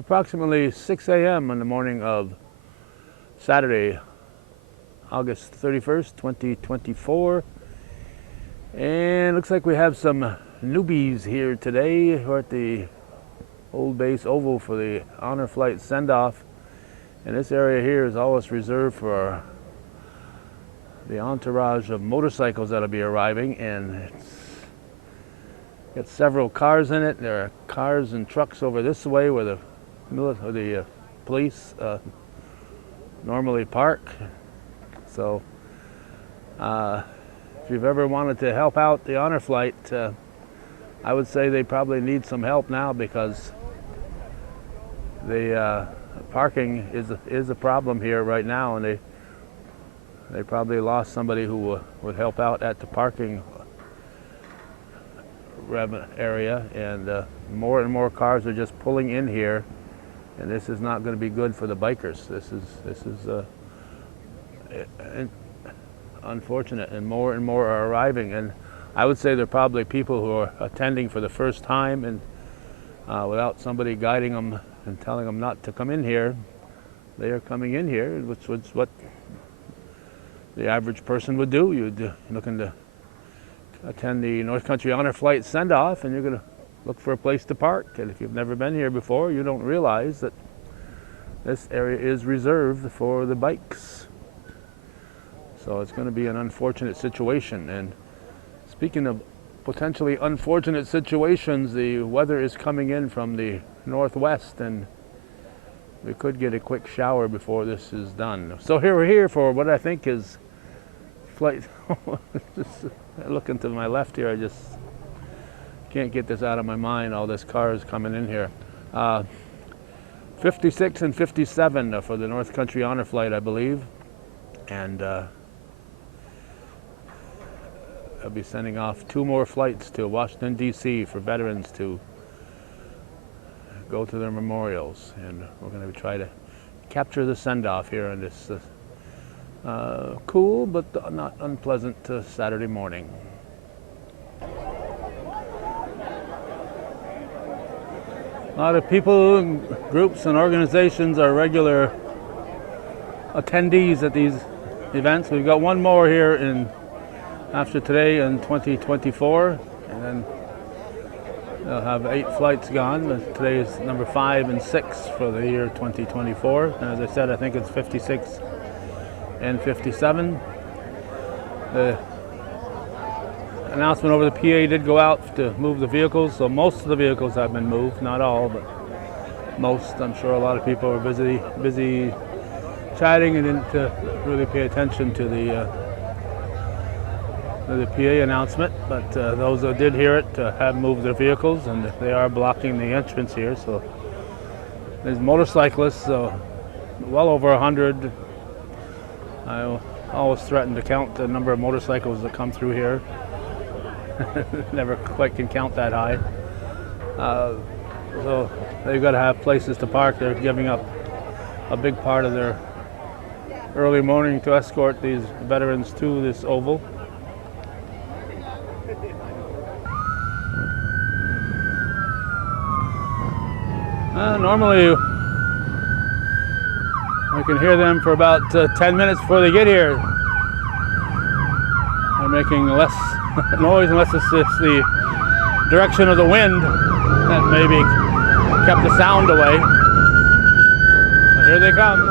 Approximately 6 a.m. on the morning of Saturday, August 31st, 2024. And looks like we have some newbies here today. We're at the Old Base Oval for the honor flight send-off. And this area here is always reserved for the entourage of motorcycles that'll be arriving, and it's got several cars in it. There are cars and trucks over this way where the police normally park. So if you've ever wanted to help out the honor flight, I would say they probably need some help now, because the parking is a problem here right now, and they probably lost somebody who would help out at the parking area, and more and more cars are just pulling in here, and this is not going to be good for the bikers. This is unfortunate, and more are arriving, and I would say they're probably people who are attending for the first time, and without somebody guiding them and telling them not to come in here, they are coming in here, which was what the average person would do. You'd looking to attend the North Country Honor Flight send-off, and you're going to look for a place to park. And if you've never been here before, you don't realize that this area is reserved for the bikes. So it's going to be an unfortunate situation. And speaking of potentially unfortunate situations, the weather is coming in from the northwest, and we could get a quick shower before this is done. So here we're here for what I think is flight. Just looking to my left here, I just can't get this out of my mind. All this cars coming in here. 56 and 57 for the North Country Honor Flight, I believe, and I'll be sending off 2 more flights to Washington, D.C. for veterans to go to their memorials, and we're going to try to capture the send-off here on this cool but not unpleasant Saturday morning. A lot of people, groups, and organizations are regular attendees at these events. We've got one more here after today in 2024, and then they'll have 8 flights gone. Today is number 5 and 6 for the year 2024. And as I said, I think it's 56 and 57. The announcement over the PA did go out to move the vehicles, so most of the vehicles have been moved, not all, but most. I'm sure a lot of people are busy chatting and didn't really pay attention to the PA announcement, but those that did hear it have moved their vehicles, and they are blocking the entrance here. So there's motorcyclists, well over 100. I always threaten to count the number of motorcycles that come through here. Never quite can count that high. So they've got to have places to park. They're giving up a big part of their early morning to escort these veterans to this oval. Normally I can hear them for about 10 minutes before they get here. They're making less noise, unless it's the direction of the wind that maybe kept the sound away. But here they come.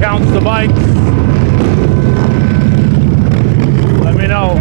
Counts the bikes, let me know.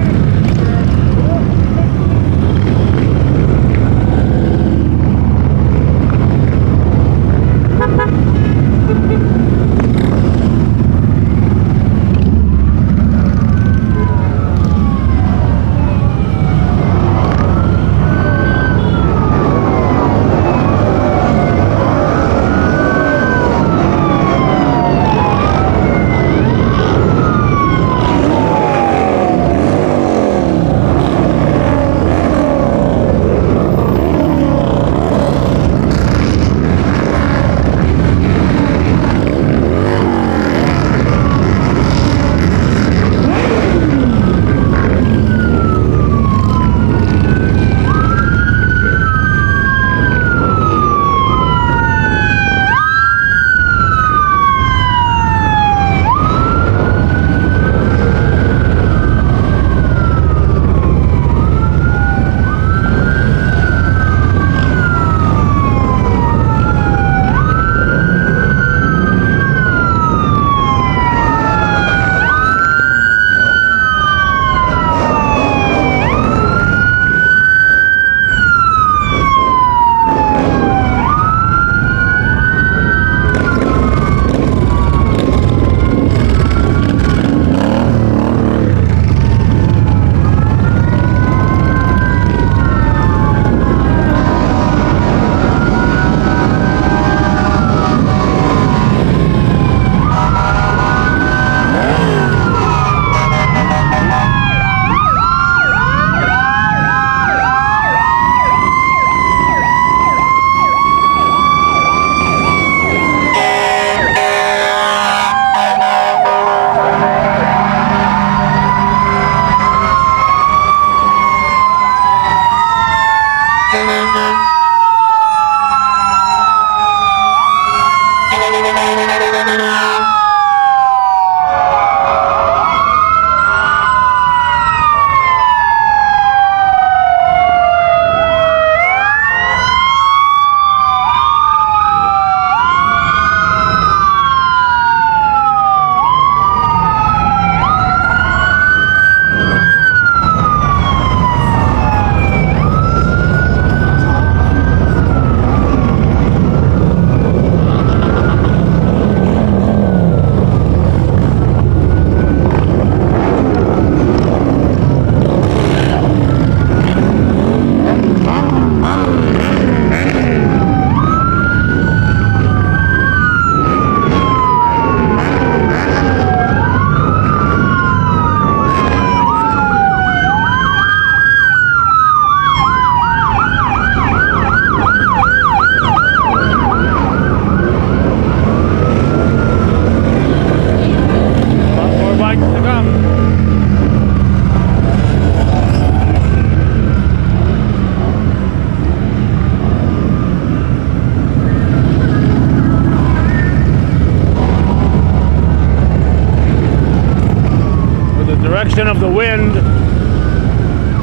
Direction of the wind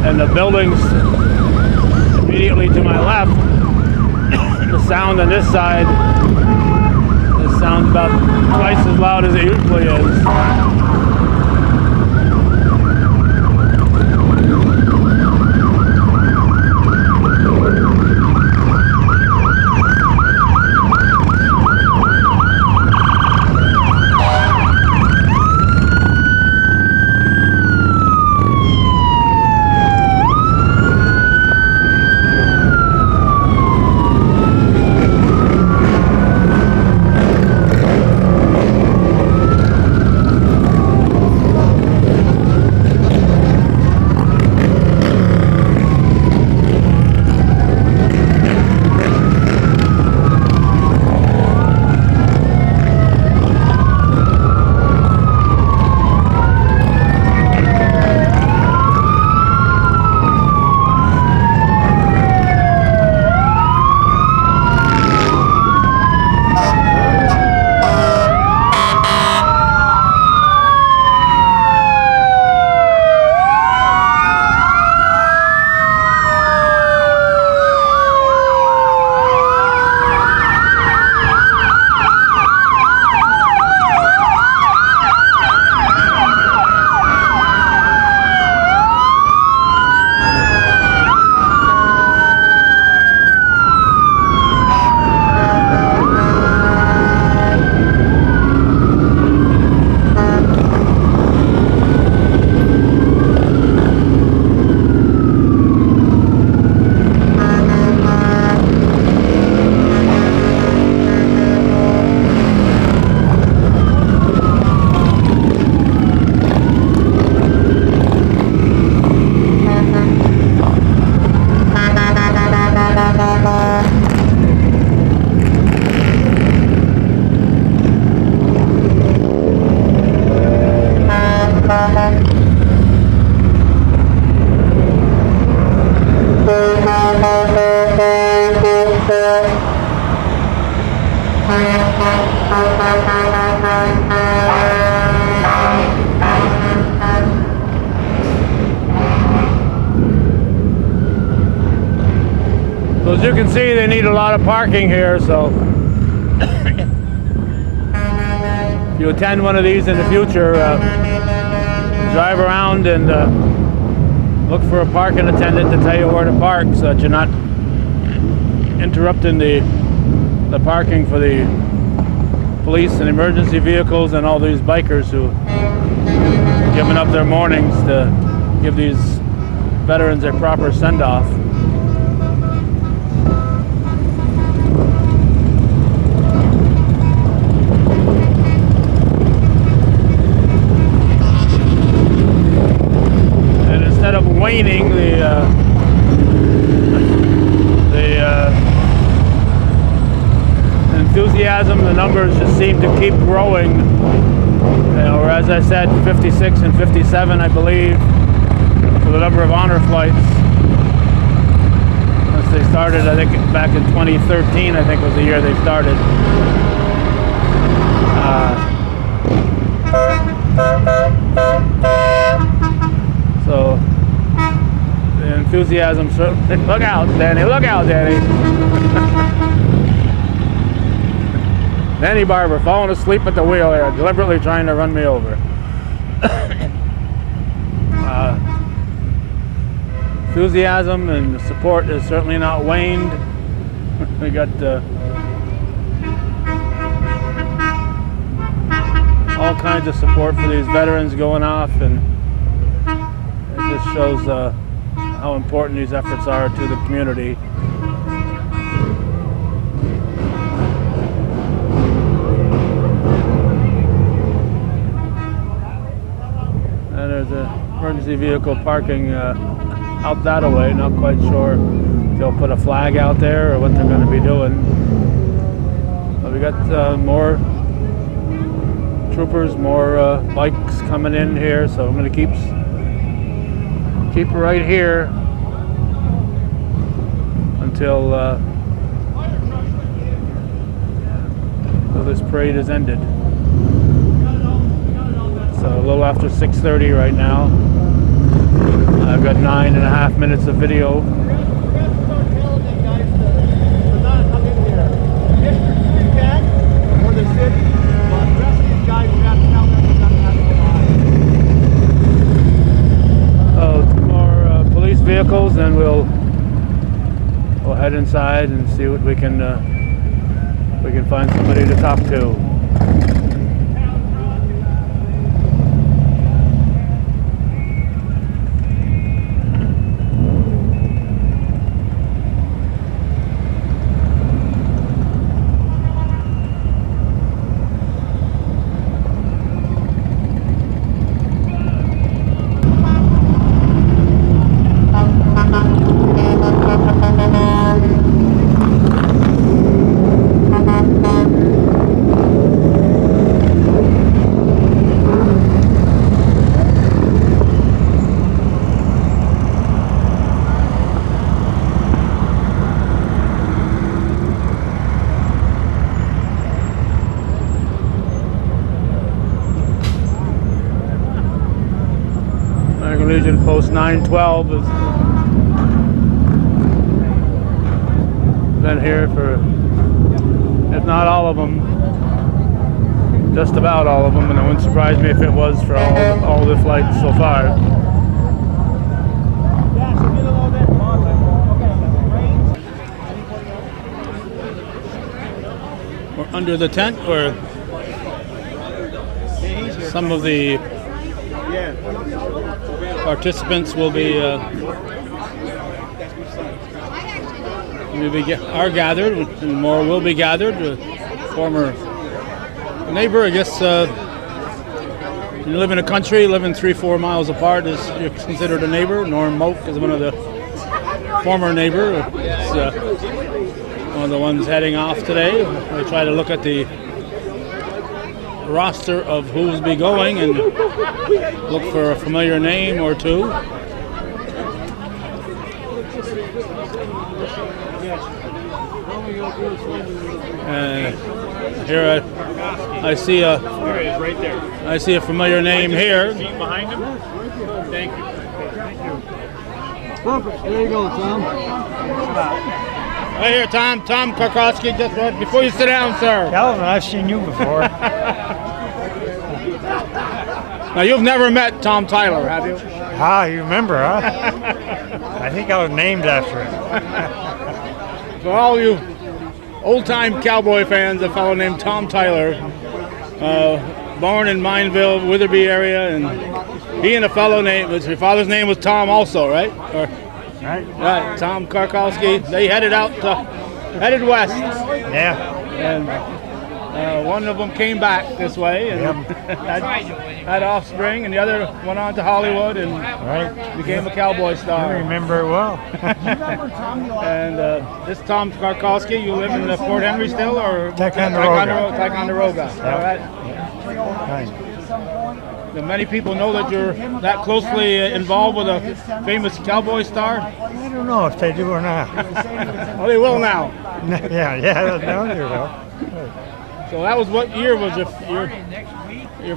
and the buildings immediately to my left, the sound on this side, this sounds about twice as loud as it usually is. So as you can see, they need a lot of parking here, so if you attend one of these in the future, drive around and look for a parking attendant to tell you where to park so that you're not interrupting the parking for the police and emergency vehicles and all these bikers who are giving up their mornings to give these veterans a proper send-off. And instead of waning, the enthusiasm, the numbers just seem to keep growing. Or as I said, 56 and 57, I believe, for the number of honor flights. As they started, I think, back in 2013, I think was the year they started. So the enthusiasm certainly. Look out, Danny! Look out, Danny! Danny Barber falling asleep at the wheel there, deliberately trying to run me over. Enthusiasm and support has certainly not waned. We got all kinds of support for these veterans going off, and it just shows how important these efforts are to the community. And there's an emergency vehicle parking out that way. Not quite sure if they'll put a flag out there or what they're going to be doing. But we got more troopers, more bikes coming in here, so I'm going to keep right here until this parade is ended. So a little after 6:30 right now. I've got 9.5 minutes of video. Vehicles, and we'll head inside and see what we can find somebody to talk to. Legion Post 912 has been here for, if not all of them, just about all of them, and it wouldn't surprise me if it was for all the flights so far. We're under the tent where some of the participants are gathered, and more will be gathered. A former neighbor, I guess. You live in a country, living 3-4 miles apart is you're considered a neighbor. Norm Moak is one of the former neighbor. It's one of the ones heading off today. We try to look at the roster of who's be going and look for a familiar name or two. Here I see a familiar name here. Behind him. Thank you. Perfect. There you go, Tom. Right here, Tom Karkowski, just right before you sit down, sir. Calvin, I've seen you before. Now, you've never met Tom Tyler, have you? Ah, you remember, huh? I think I was named after him. For all you old-time cowboy fans, a fellow named Tom Tyler, born in Mineville, Witherby area, and he and a fellow named, your father's name was Tom also, right? Right, Tom Karkowski. They headed headed west. Yeah. And one of them came back this way and had offspring, and the other went on to Hollywood and became a cowboy star. I remember it well. And this Tom Karkowski, you live in Fort Henry still, or Ticonderoga. Ticonderoga. Yeah. All right. Right. Do many people know that you're that closely involved with a famous cowboy star? I don't know if they do or not. Oh, they will now. yeah, no, they will. So that was what year was your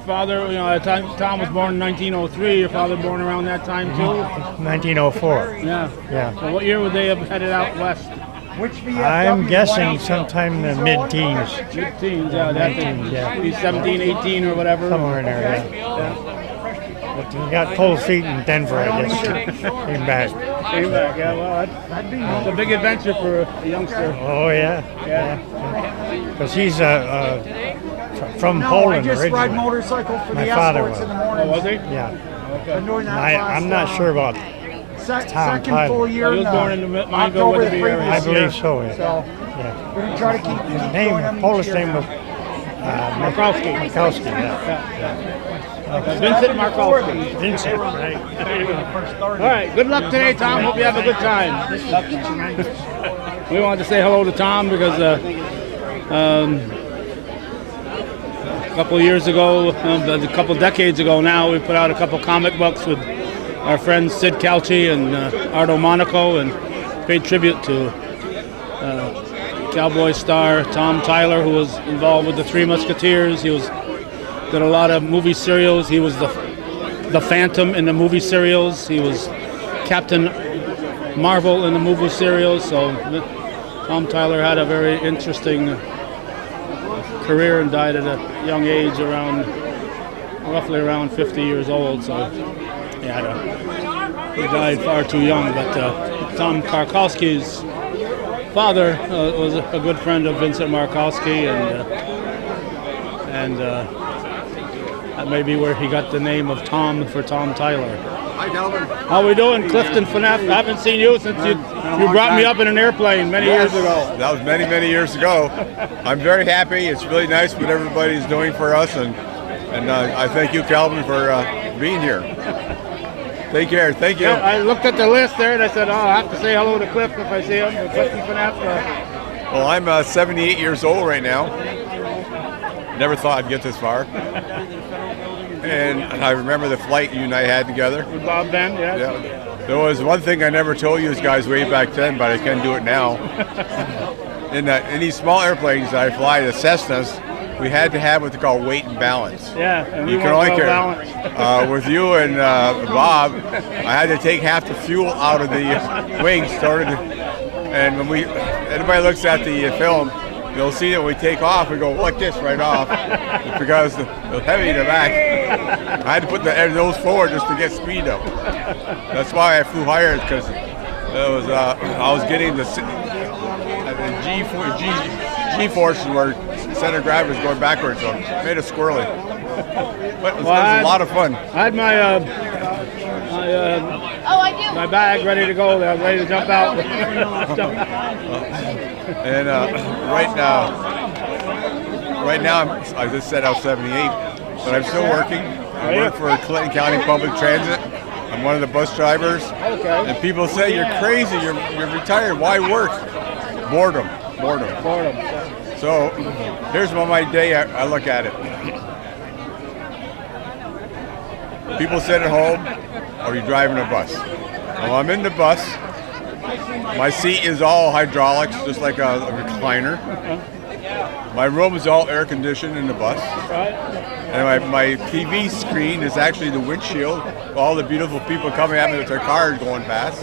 father? You know, at the time Tom was born in 1903. Your father born around that time too. 1904. Yeah. Yeah. So what year would they have headed out west? I'm guessing sometime in the mid-teens. Mid-teens, yeah. Mid-teens, yeah. Be 17, 18 or whatever. Somewhere in there, yeah. But he got cold feet in Denver, I guess. Came back. Came back, yeah. Well, that's a big adventure for a youngster. Oh, yeah. Yeah. Because he's from Poland I just originally. ride motorcycle for My the father escorts was. in the morning. Oh, was he? Yeah. Been doing that I'm not last, sure about second Tyler. full year. He was in, born in the Mineville, October the Weatherby previous area. I year. believe so, yeah. So Yeah. we're gonna try to keep His going name, them Polish each year. name was Markowski. Markowski, yeah. Vincent Markowski. Vincent, right? All right, good luck today, Tom. Hope you have a good time. We wanted to say hello to Tom because a couple of years ago, a couple decades ago now, we put out a couple comic books with our friends Sid Calci and Ardo Monaco and paid tribute to cowboy star Tom Tyler, who was involved with the Three Musketeers. He did a lot of movie serials. He was the Phantom in the movie serials. He was Captain Marvel in the movie serials. So Tom Tyler had a very interesting career and died at a young age, roughly around 50 years old. So he died far too young. But Tom Karkowski's father was a good friend of Vincent Markowski, and that may be where he got the name of Tom for Tom Tyler. Hi, Calvin. How we doing, Clifton Finette? I haven't seen you since you brought me up in an airplane many years ago. That was many, many years ago. I'm very happy. It's really nice what everybody's doing for us, and I thank you, Calvin, for being here. Take care. Thank you. Yeah, I looked at the list there and I said, I'll have to say hello to Cliff if I see him. Clifton Finette. Well, I'm 78 years old right now. Never thought I'd get this far. And I remember the flight you and I had together. With Bob Ben, yeah. Yeah. There was one thing I never told you guys way back then, but I can do it now. In these small airplanes that I fly, the Cessnas, we had to have what they call weight and balance. Yeah, and we You can weren't only well carry. balanced. With you and Bob, I had to take half the fuel out of the wings. And when anybody looks at the film, you'll see that when we take off, we go like this right off because it was heavy in the back. I had to put the nose forward just to get speed up. That's why I flew higher, because I was getting the G forces where center of gravity was going backwards, so it made it squirrely. But it was a lot of fun. I had my bag ready to go. I was ready to jump out. And right now, I just said I was 78, but I'm still working. I work for Clinton County Public Transit. I'm one of the bus drivers. Okay. And people say, you're crazy, you're retired, why work? Boredom. So here's my day, I look at it. People sit at home, or you're driving a bus. Well, I'm in the bus. My seat is all hydraulics, just like a recliner. My room is all air conditioned in the bus. And my TV screen is actually the windshield. All the beautiful people coming at me with their cars going past.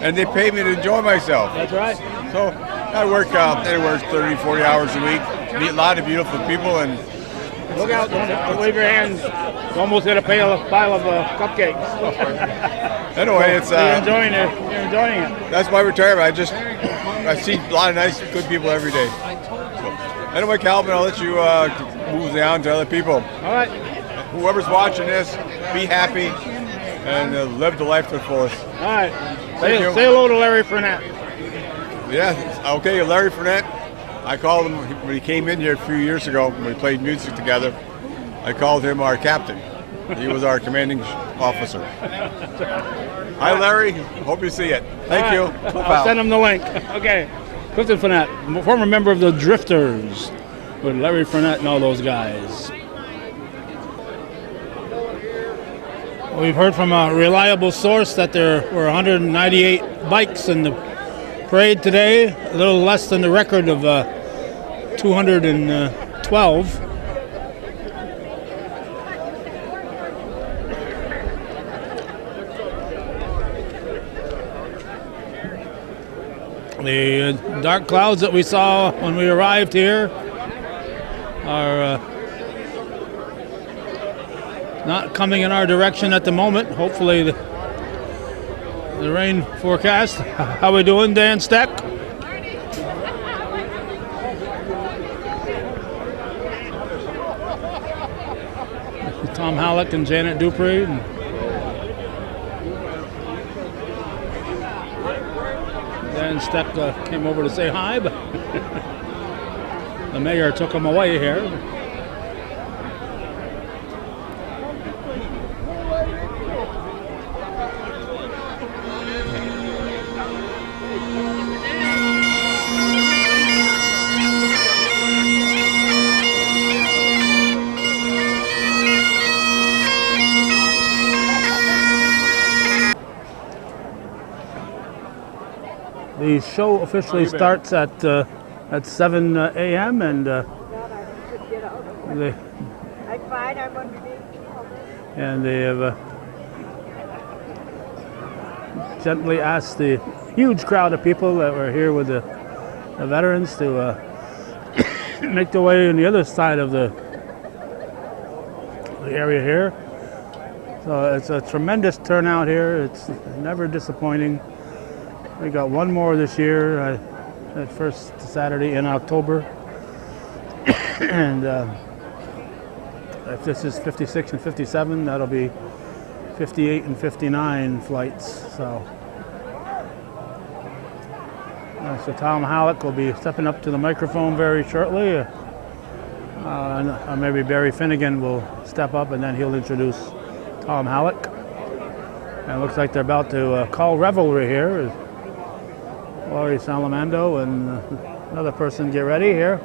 And they pay me to enjoy myself. That's right. So I work anywhere 30, 40 hours a week. Meet a lot of beautiful people, and Look out, don't wave your hands. You almost hit a pile of cupcakes. anyway, it's You're enjoying it. You're enjoying it. that's my retirement. I see a lot of nice, good people every day. So, anyway, Calvin, I'll let you move down to other people. All right. Whoever's watching this, be happy and live the life to the fullest. All right. Thank you. Say hello to Larry Fournette. Yeah, okay, Larry Fournette. I called him when he came in here a few years ago when we played music together. I called him our captain. He was our commanding officer. Hi, Larry. Hope you see it. Thank you. I'll send him the link. Okay. Clifton Fournette, former member of the Drifters, with Larry Fournette and all those guys. We've heard from a reliable source that there were 198 bikes in the parade today, a little less than the record of 212. The dark clouds that we saw when we arrived here are not coming in our direction at the moment. Hopefully the rain forecast. How we doing, Dan Steck? Tom Halleck and Janet Dupree. Dan Steck came over to say hi, but the mayor took him away here. The show officially starts at 7 a.m. and they have gently asked the huge crowd of people that were here with the veterans to make their way on the other side of the area here. So it's a tremendous turnout here. It's never disappointing. We got one more this year, that first Saturday in October. And if this is 56 and 57, that'll be 58 and 59 flights. So Tom Halleck will be stepping up to the microphone very shortly. Maybe Barry Finnegan will step up and then he'll introduce Tom Halleck. And it looks like they're about to call revelry here. Laurie Salamando and another person get ready here.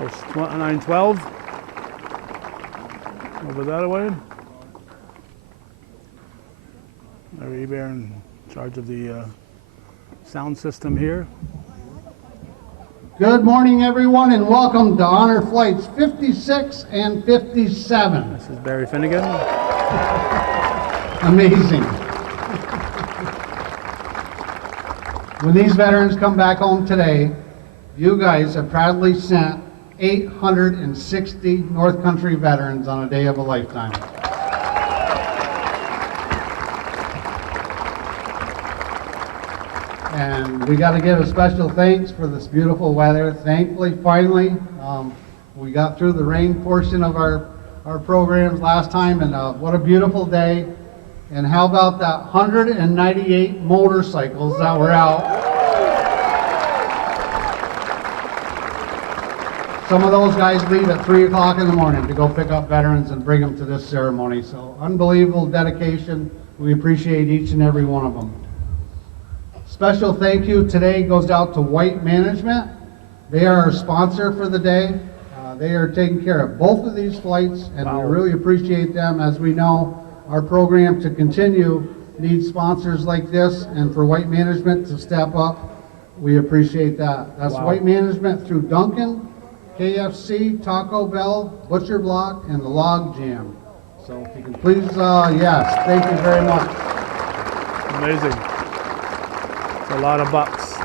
Post 912. Over that way. Larry Eber in charge of the sound system here. Good morning, everyone, and welcome to Honor Flights 56 and 57. This is Barry Finnegan. Amazing. When these veterans come back home today, you guys have proudly sent 860 North Country veterans on a day of a lifetime. And we got to give a special thanks for this beautiful weather. Thankfully, finally, we got through the rain portion of our programs last time, and what a beautiful day. And how about that 198 motorcycles that were out? Some of those guys leave at 3 o'clock in the morning to go pick up veterans and bring them to this ceremony. So unbelievable dedication. We appreciate each and every one of them. Special thank you today goes out to White Management. They are our sponsor for the day. They are taking care of both of these flights, and we really appreciate them. As we know, our program to continue needs sponsors like this, and for White Management to step up, we appreciate that. That's White Management through Duncan, KFC, Taco Bell, Butcher Block, and the Log Jam. So if you can please, yes, thank you very much. Amazing. It's a lot of bucks.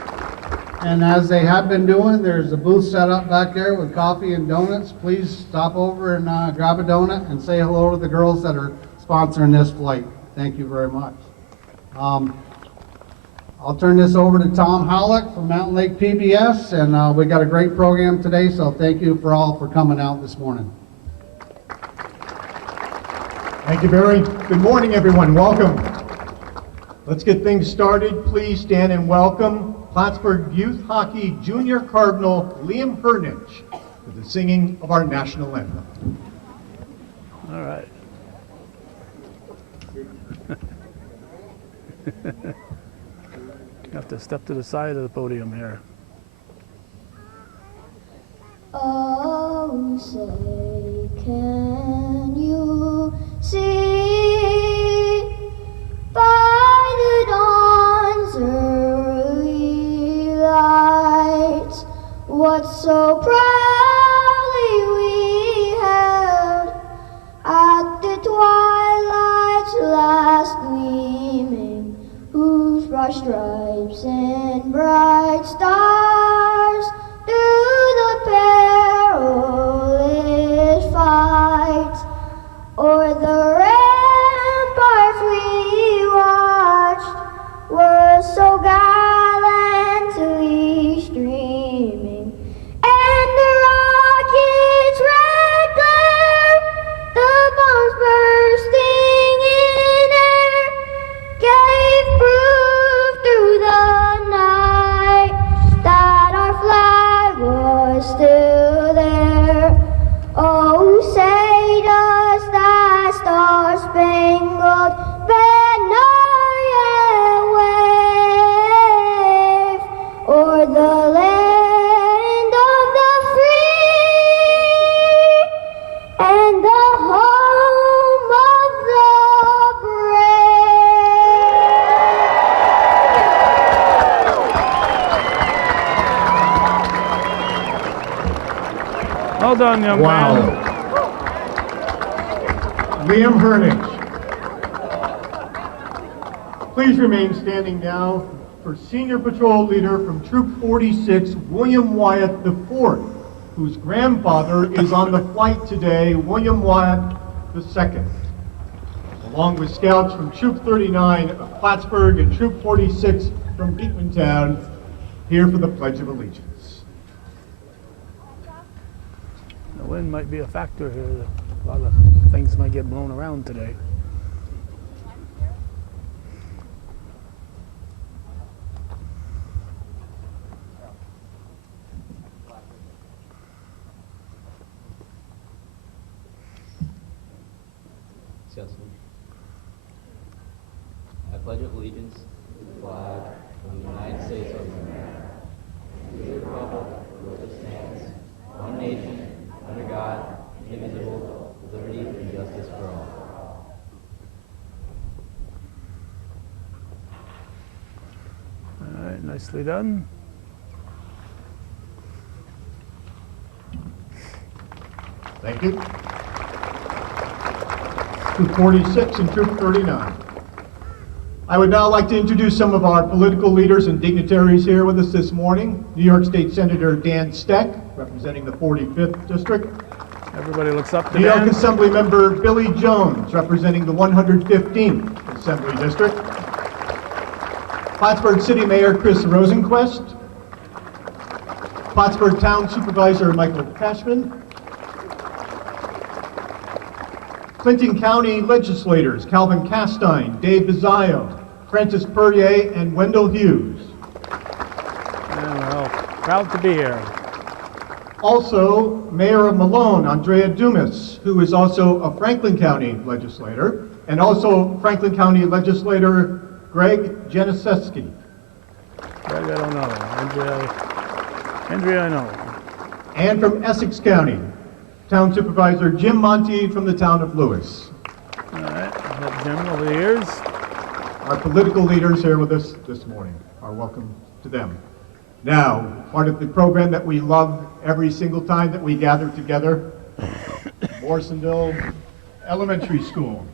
And as they have been doing, there's a booth set up back there with coffee and donuts. Please stop over and grab a donut and say hello to the girls that are sponsoring this flight. Thank you very much. I'll turn this over to Tom Halleck from Mountain Lake PBS, and we got a great program today, so thank you for coming out this morning. Thank you, Barry. Good morning, everyone. Welcome. Let's get things started. Please stand and welcome Plattsburgh Youth Hockey Junior Cardinal Liam Hernich with the singing of our national anthem. All right. You have to step to the side of the podium here. Oh, say, can you see by the dawn's early light what so proudly we held at the twilight's last gleaming, whose broad stripes and bright stars through the perilous fight o'er the ramparts we watched were so gallantly streaming, and the rocket's red glare, the bombs bursting in air, gave proof through the night that our flag was still there. Oh, say does that star-spangled banner yet wave o'er the land of the free and the home of the brave. Well done, young man. Liam Hernich. Please remain standing now for Senior Patrol Leader from Troop 46, William Wyatt IV, whose grandfather is on the flight today, William Wyatt II, along with scouts from Troop 39 of Plattsburgh and Troop 46 from Beekmantown, here for the Pledge of Allegiance. The wind might be a factor here. A lot of things might get blown around today. I pledge allegiance to the flag of the United States of America, to the republic for which it stands, one nation, under God, indivisible, with liberty and justice for all. All right, nicely done. Thank you. Troop 46 and Troop 39. I would now like to introduce some of our political leaders and dignitaries here with us this morning. New York State Senator Dan Steck, representing the 45th District. Everybody looks up to New York Dan. Assembly Member Billy Jones, representing the 115th Assembly District. Plattsburgh City Mayor Chris Rosenquist. Plattsburgh Town Supervisor Michael Cashman. Clinton County legislators Calvin Castine, Dave Bizzaio, Francis Purrier, and Wendell Hughes. Well, proud to be here. Also, Mayor of Malone, Andrea Dumas, who is also a Franklin County legislator, and also Franklin County legislator Greg Janicewski. Greg, I don't know. Andrea, I know. And from Essex County, Town Supervisor Jim Monty from the town of Lewis. All right, I've met Jim over the years. Our political leaders here with us this morning are welcome to them. Now, part of the program that we love every single time that we gather together, Morrisonville Elementary School,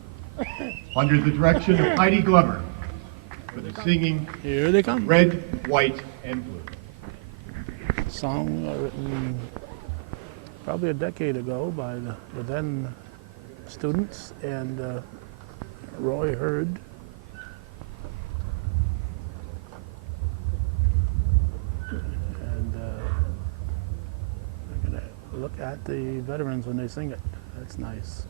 under the direction of Heidi Glover, for the singing Here they come. Red, White, and Blue. Song written probably a decade ago by the then students and Roy Hurd. And I'm gonna look at the veterans when they sing it. That's nice.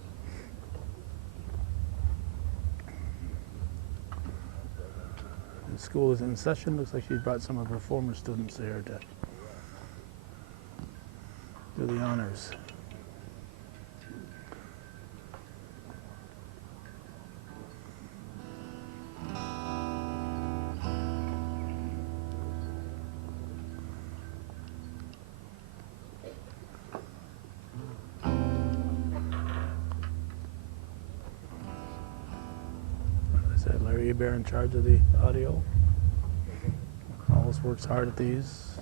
school is in session. Looks like she's brought some of her former students here to do the honors. Larry Bear in charge of the audio. Always works hard at these.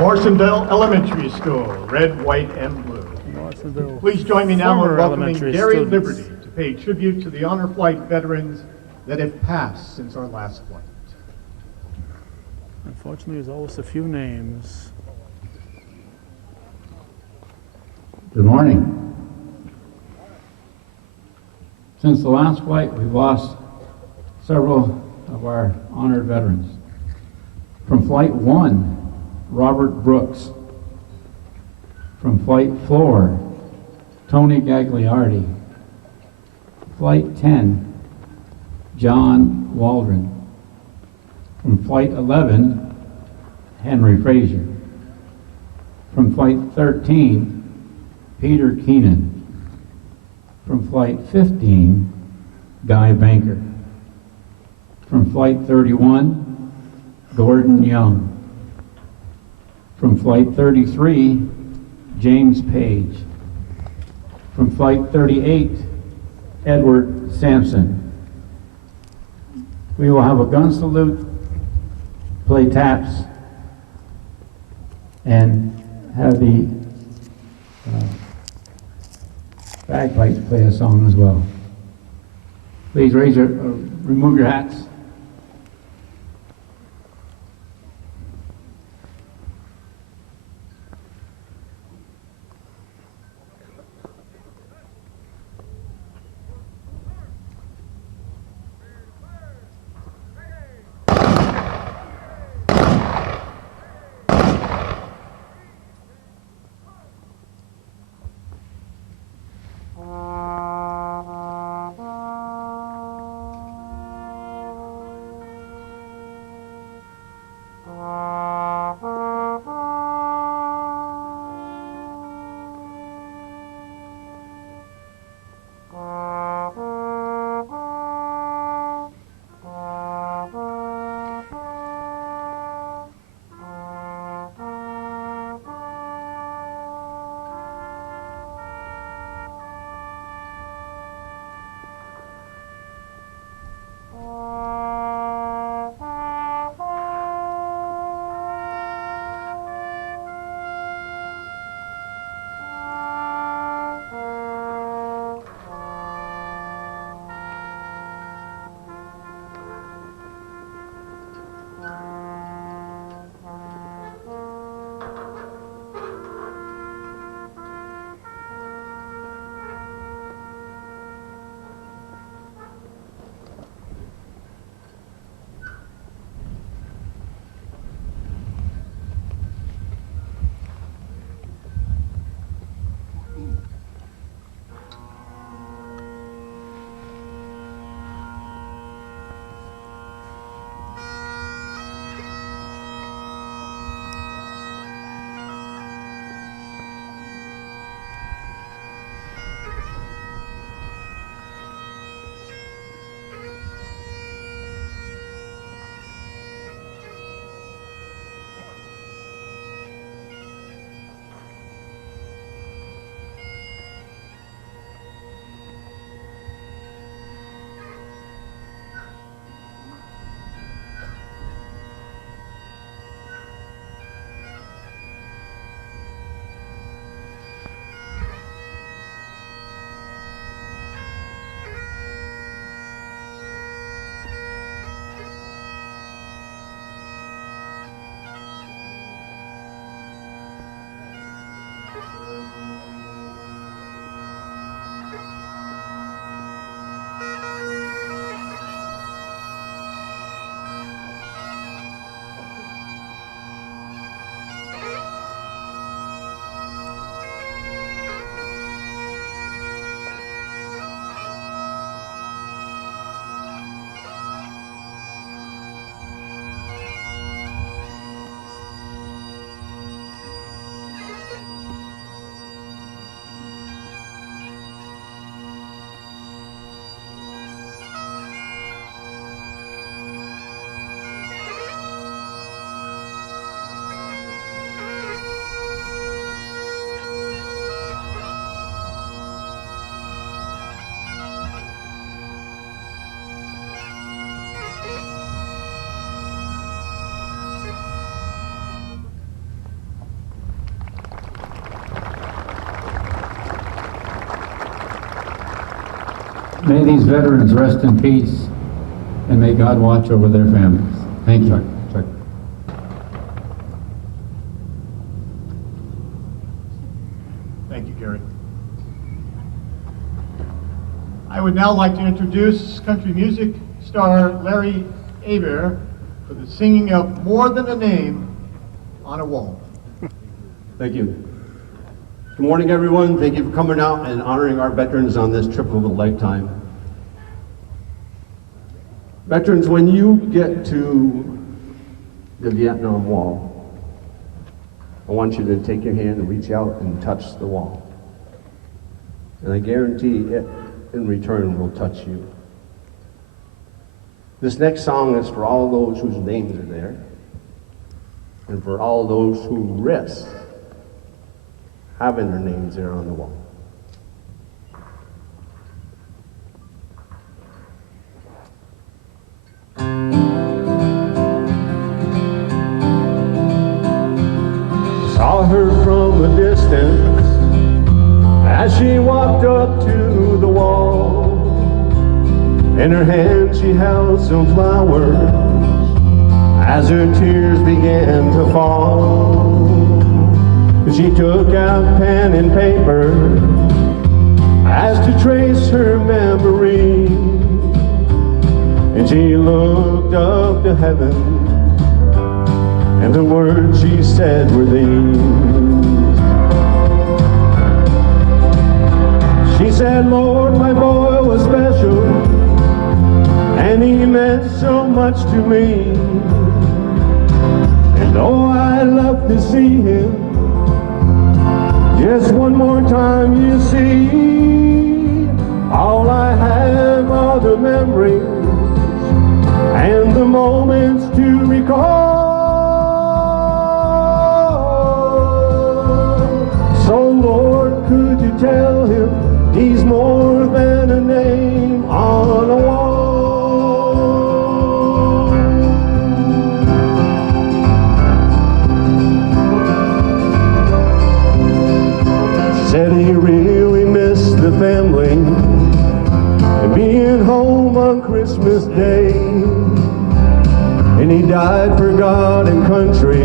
Morrisonville Elementary School, red, white, and blue. Morrisonville Please join me now in former welcoming elementary Gary students. Liberty to pay tribute to the honor flight veterans that have passed since our last flight. Unfortunately, there's always a few names. Good morning. Since the last flight, we've lost several of our honored veterans. From Flight 1, Robert Brooks. From Flight 4, Tony Gagliardi. Flight 10, John Waldron. From Flight 11, Henry Frazier. From Flight 13, Peter Keenan. From Flight 15, Guy Banker. From Flight 31, Gordon Young. From Flight 33, James Page. From Flight 38, Edward Sampson. We will have a gun salute, play taps, and have the bagpipes play a song as well. Please remove your hats. May these veterans rest in peace, and may God watch over their families. Thank you. Check. Thank you, Gary. I would now like to introduce country music star Larry Hebert for the singing of More Than a Name on a Wall. Thank you. Good morning, everyone. Thank you for coming out and honoring our veterans on this trip of a lifetime. Veterans, when you get to the Vietnam Wall, I want you to take your hand and reach out and touch the wall. And I guarantee it in return will touch you. This next song is for all those whose names are there, and for all those who risk having their names there on the wall. Saw her from a distance as she walked up to the wall. In her hand she held some flowers as her tears began to fall. She took out pen and paper as to trace her memory, and she looked up to heaven, and the words she said were these. She said, Lord, my boy was special, and he meant so much to me, and oh, I love to see him just one more time, you see. All I have are the memories and the moments to recall. So Lord, could you tell him he's more than a name on a wall? Said he really missed the family and being home on Christmas Day, and he died for God and country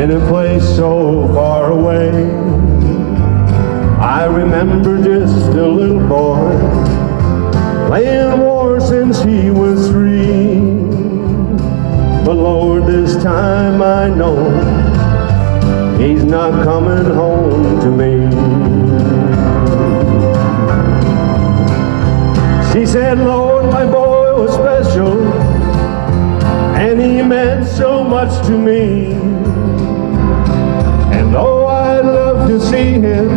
in a place so far away. I remember just a little boy playing war since he was 3, but Lord, this time I know he's not coming home to me. She said, Lord, my boy was special, and he meant so much to me. And oh, I'd love to see him,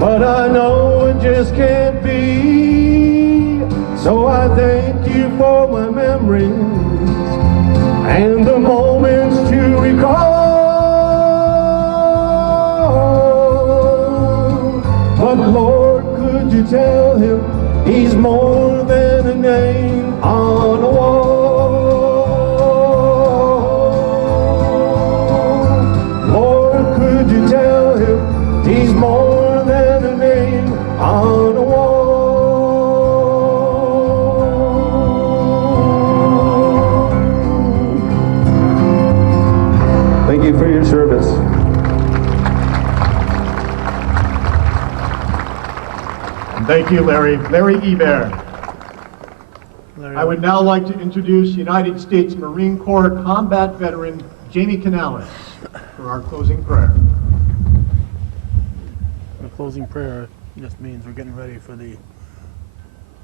but I know it just can't be. So I thank you for my memories and the moments to recall. But Lord, could you tell him he's more than a name on a wall? Lord, could you tell him he's more than a name on a wall? Thank you for your service. Thank you, Larry. Larry Hebert. I would now like to introduce United States Marine Corps combat veteran Jamie Canales for our closing prayer. The closing prayer just means we're getting ready for the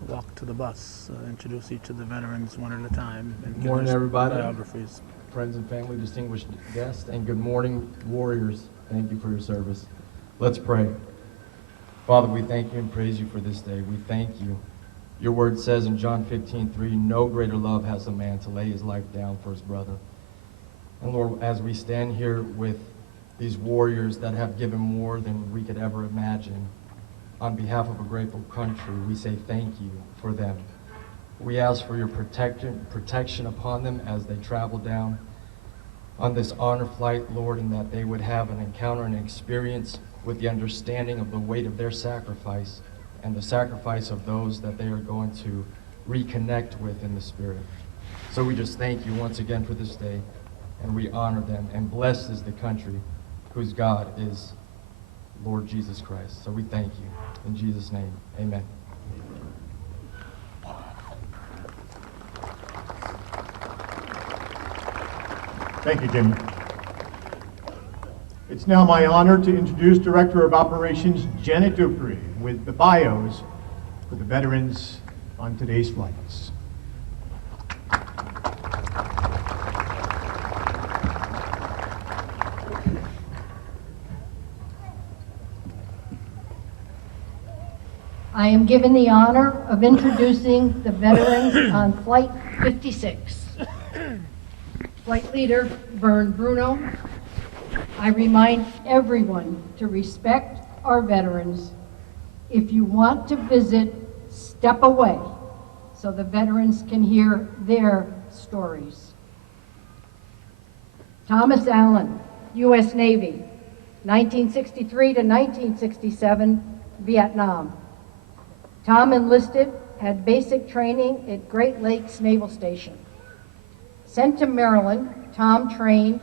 walk to the bus. Introduce each of the veterans one at a time. And Good morning, everybody. Biographies. Friends and family, distinguished guests, and good morning, warriors. Thank you for your service. Let's pray. Father, we thank you and praise you for this day. We thank you. Your word says in John 15:3, no greater love has a man to lay his life down for his brother. And Lord, as we stand here with these warriors that have given more than we could ever imagine, on behalf of a grateful country, we say thank you for them. We ask for your protection upon them as they travel down on this honor flight, Lord, and that they would have an encounter and experience with the understanding of the weight of their sacrifice and the sacrifice of those that they are going to reconnect with in the Spirit. So we just thank you once again for this day, and we honor them, and blessed is the country whose God is Lord Jesus Christ. So we thank you. In Jesus' name, amen. Thank you, Jimmy. It's now my honor to introduce Director of Operations Janet Dupree with the bios for the veterans on today's flights. I am given the honor of introducing the veterans on Flight 56. Flight Leader Vern Bruno. I remind everyone to respect our veterans. If you want to visit, step away so the veterans can hear their stories. Thomas Allen, U.S. Navy, 1963 to 1967, Vietnam. Tom enlisted, had basic training at Great Lakes Naval Station. Sent to Maryland, Tom trained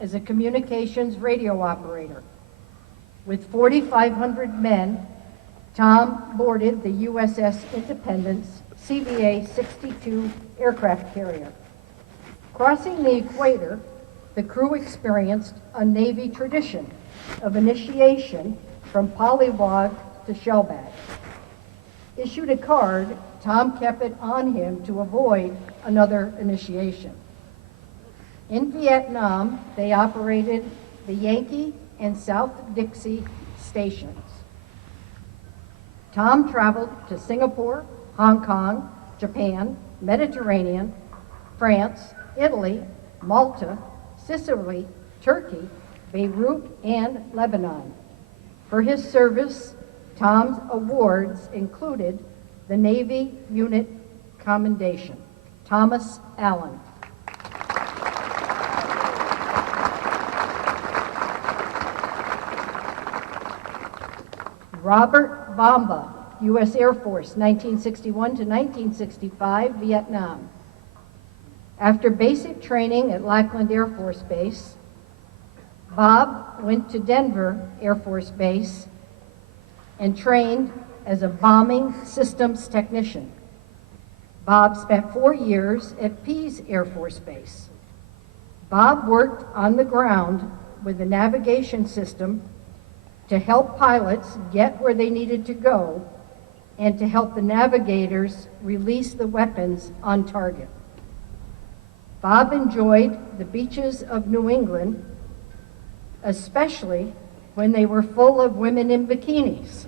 as a communications radio operator. With 4,500 men, Tom boarded the USS Independence CVA-62 aircraft carrier. Crossing the equator, the crew experienced a Navy tradition of initiation from polywog to shellbag. Issued a card, Tom kept it on him to avoid another initiation. In Vietnam, they operated the Yankee and South Dixie stations. Tom traveled to Singapore, Hong Kong, Japan, Mediterranean, France, Italy, Malta, Sicily, Turkey, Beirut, and Lebanon. For his service, Tom's awards included the Navy Unit Commendation. Thomas Allen. Robert Bamba, U.S. Air Force, 1961 to 1965, Vietnam. After basic training at Lackland Air Force Base, Bob went to Denver Air Force Base and trained as a bombing systems technician. Bob spent 4 years at Pease Air Force Base. Bob worked on the ground with the navigation system to help pilots get where they needed to go and to help the navigators release the weapons on target. Bob enjoyed the beaches of New England, especially when they were full of women in bikinis.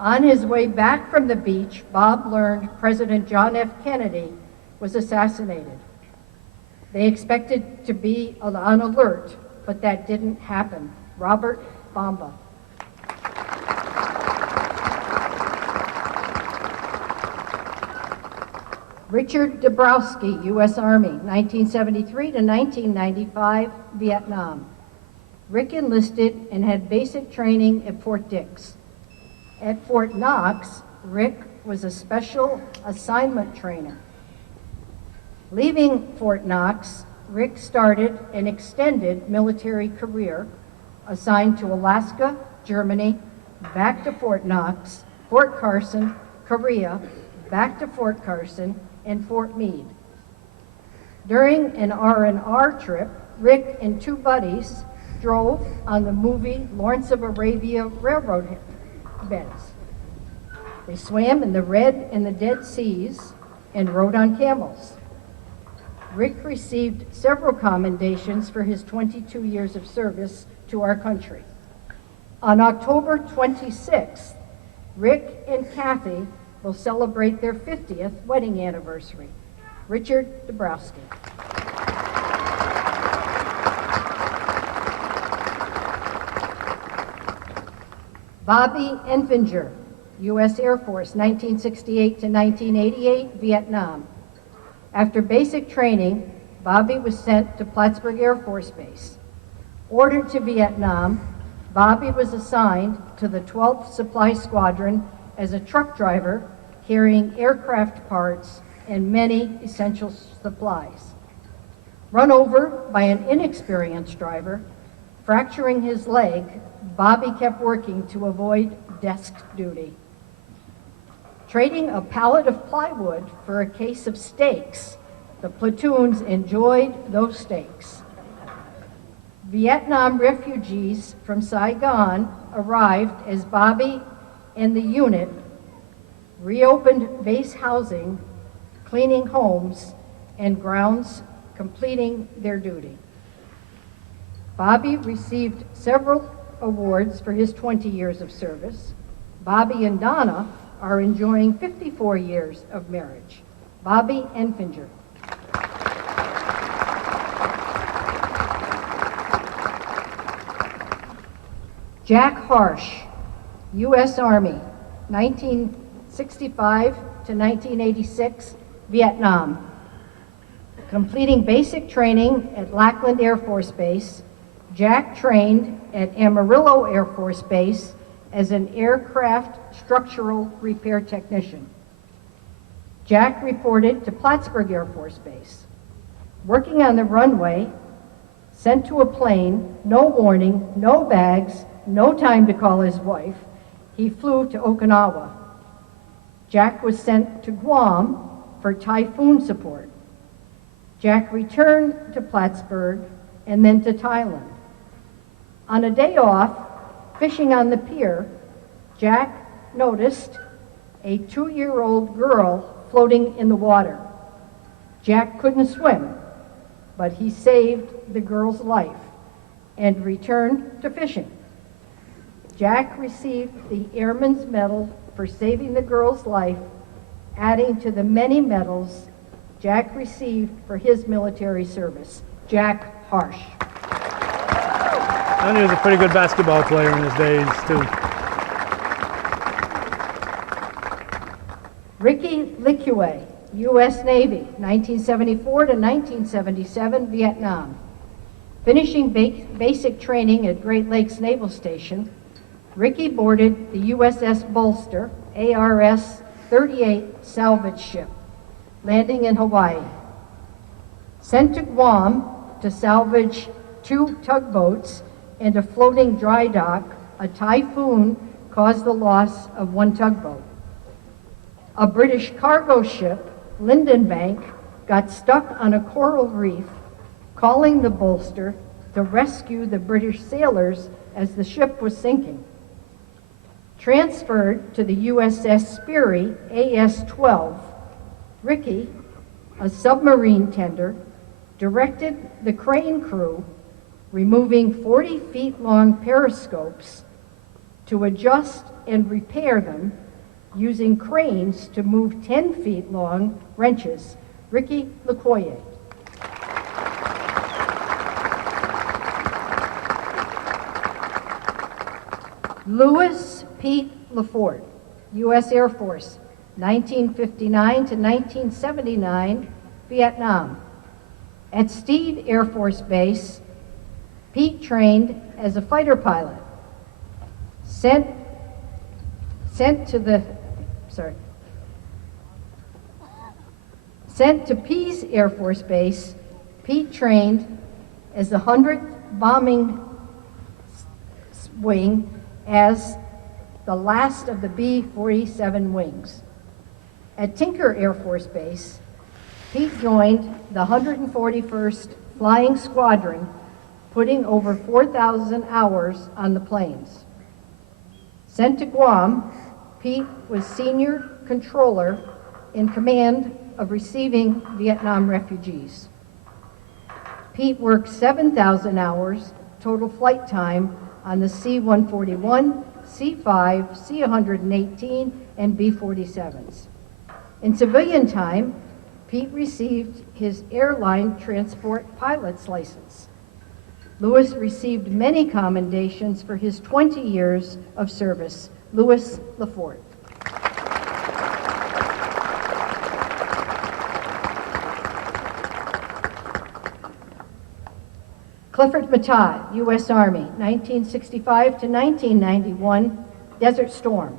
On his way back from the beach, Bob learned President John F. Kennedy was assassinated. They expected to be on alert, but that didn't happen. Robert Bamba. Richard Dabrowski, U.S. Army, 1973 to 1995, Vietnam. Rick enlisted and had basic training at Fort Dix. At Fort Knox, Rick was a special assignment trainer. Leaving Fort Knox, Rick started an extended military career, assigned to Alaska, Germany, back to Fort Knox, Fort Carson, Korea, back to Fort Carson, and Fort Meade. During an R&R trip, Rick and 2 buddies drove on the movie Lawrence of Arabia railroad beds. They swam in the Red and the Dead Seas and rode on camels. Rick received several commendations for his 22 years of service to our country. On October 26th, Rick and Kathy will celebrate their 50th wedding anniversary. Richard Dabrowski. Bobby Enfinger, U.S. Air Force, 1968 to 1988, Vietnam. After basic training, Bobby was sent to Plattsburgh Air Force Base. Ordered to Vietnam, Bobby was assigned to the 12th Supply Squadron as a truck driver carrying aircraft parts and many essential supplies. Run over by an inexperienced driver, fracturing his leg, Bobby kept working to avoid desk duty. Trading a pallet of plywood for a case of steaks, the platoons enjoyed those steaks. Vietnam refugees from Saigon arrived as Bobby and the unit reopened base housing, cleaning homes and grounds, completing their duty. Bobby received several awards for his 20 years of service. Bobby and Donna are enjoying 54 years of marriage. Bobby and Finger. Jack Harsh, U.S. Army, 1965 to 1986, Vietnam. Completing basic training at Lackland Air Force Base, Jack trained at Amarillo Air Force Base as an aircraft structural repair technician. Jack reported to Plattsburgh Air Force Base. Working on the runway, sent to a plane, no warning, no bags, no time to call his wife, he flew to Okinawa. Jack was sent to Guam for typhoon support. Jack returned to Plattsburgh and then to Thailand. On a day off, fishing on the pier, Jack noticed a 2-year-old girl floating in the water. Jack couldn't swim, but he saved the girl's life and returned to fishing. Jack received the Airman's Medal for saving the girl's life, adding to the many medals Jack received for his military service. Jack Harsh. And he was a pretty good basketball player in his days, too. Ricky Licue, U.S. Navy, 1974 to 1977, Vietnam. Finishing basic training at Great Lakes Naval Station, Ricky boarded the USS Bolster, ARS-38 salvage ship, landing in Hawaii. Sent to Guam to salvage 2 tugboats and a floating dry dock, a typhoon caused the loss of 1 tugboat. A British cargo ship, Lindenbank, got stuck on a coral reef, calling the Bolster to rescue the British sailors as the ship was sinking. Transferred to the USS Sperry, AS-12, Ricky, a submarine tender, directed the crane crew, removing 40-feet-long periscopes to adjust and repair them, using cranes to move 10-feet-long wrenches. Ricky Licue. Louis Pete Lafort, U.S. Air Force, 1959 to 1979, Vietnam. At Steed Air Force Base, Pete trained as a fighter pilot. Sent to Pease Air Force Base, Pete trained as the 100th Bombing Wing as the last of the B-47 wings. At Tinker Air Force Base, Pete joined the 141st Flying Squadron, putting over 4,000 hours on the planes. Sent to Guam, Pete was senior controller in command of receiving Vietnam refugees. Pete worked 7,000 hours total flight time on the C-141, C-5, C-118, and B-47s. In civilian time, Pete received his airline transport pilot's license. Louis received many commendations for his 20 years of service. Louis Lafort. Clifford Matai, U.S. Army, 1965 to 1991, Desert Storm.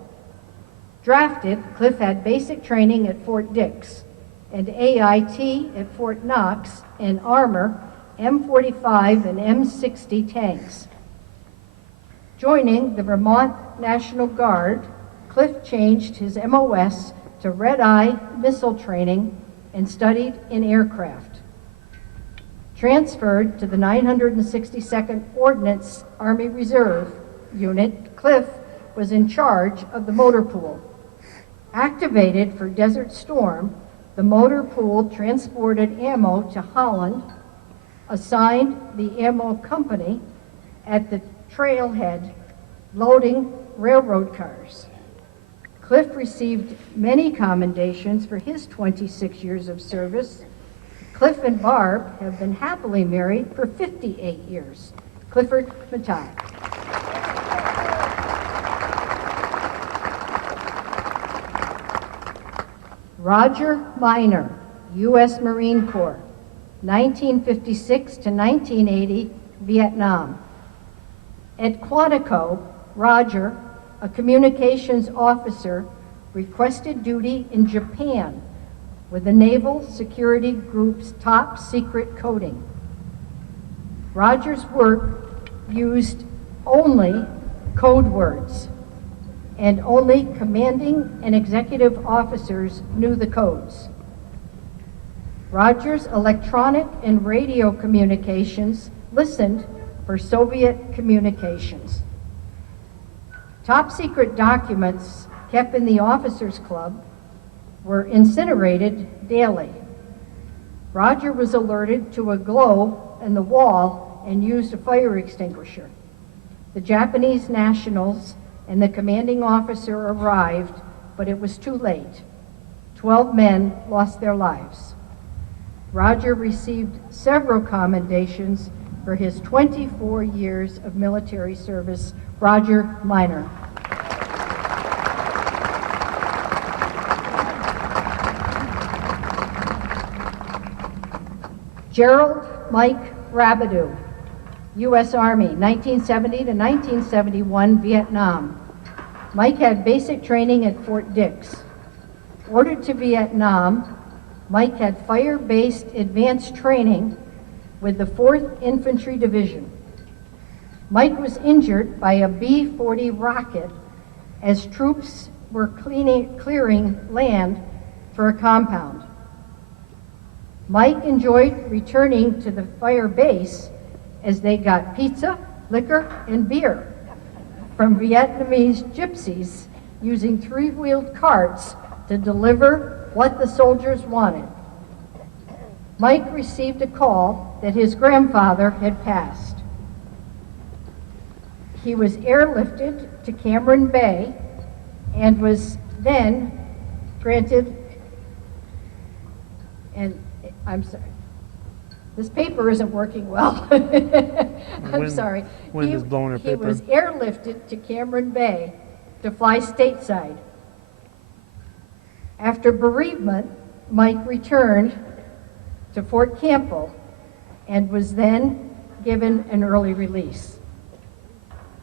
Drafted, Cliff had basic training at Fort Dix and AIT at Fort Knox in armor, M45 and M60 tanks. Joining the Vermont National Guard, Cliff changed his MOS to Red Eye missile training and studied in aircraft. Transferred to the 962nd Ordnance Army Reserve Unit, Cliff was in charge of the motor pool. Activated for Desert Storm, the motor pool transported ammo to Holland, assigned the ammo company at the trailhead, loading railroad cars. Cliff received many commendations for his 26 years of service. Cliff and Barb have been happily married for 58 years. Clifford Matai. Roger Miner, U.S. Marine Corps, 1956 to 1980, Vietnam. At Quantico, Roger, a communications officer, requested duty in Japan with the Naval Security Group's top secret coding. Roger's work used only code words, and only commanding and executive officers knew the codes. Roger's electronic and radio communications listened for Soviet communications. Top secret documents kept in the Officers Club were incinerated daily. Roger was alerted to a glow in the wall and used a fire extinguisher. The Japanese nationals and the commanding officer arrived, but it was too late. 12 men lost their lives. Roger received several commendations for his 24 years of military service. Roger Miner. Gerald Mike Rabideau, U.S. Army, 1970 to 1971, Vietnam. Mike had basic training at Fort Dix. Ordered to Vietnam, Mike had fire-based advanced training with the 4th Infantry Division. Mike was injured by a B-40 rocket as troops were clearing land for a compound. Mike enjoyed returning to the fire base as they got pizza, liquor, and beer from Vietnamese gypsies using 3-wheeled carts to deliver what the soldiers wanted. Mike received a call that his grandfather had passed. He was airlifted to Cameron Bay and was then granted, and I'm sorry, this paper isn't working well. I'm sorry. Wind is blowing her paper. He was airlifted to Cameron Bay to fly stateside. After bereavement, Mike returned to Fort Campbell and was then given an early release.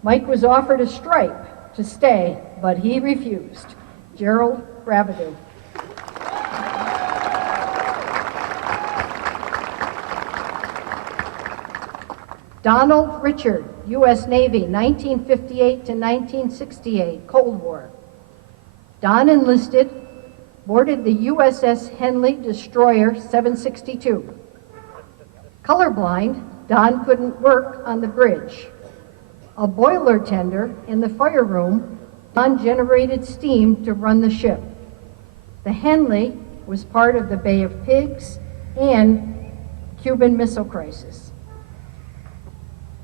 Mike was offered a stripe to stay, but he refused. Gerald Rabideau. Donald Richard, U.S. Navy, 1958 to 1968, Cold War. Don enlisted, boarded the USS Henley Destroyer 762. Colorblind, Don couldn't work on the bridge. A boiler tender in the fire room, Don generated steam to run the ship. The Henley was part of the Bay of Pigs and Cuban Missile Crisis.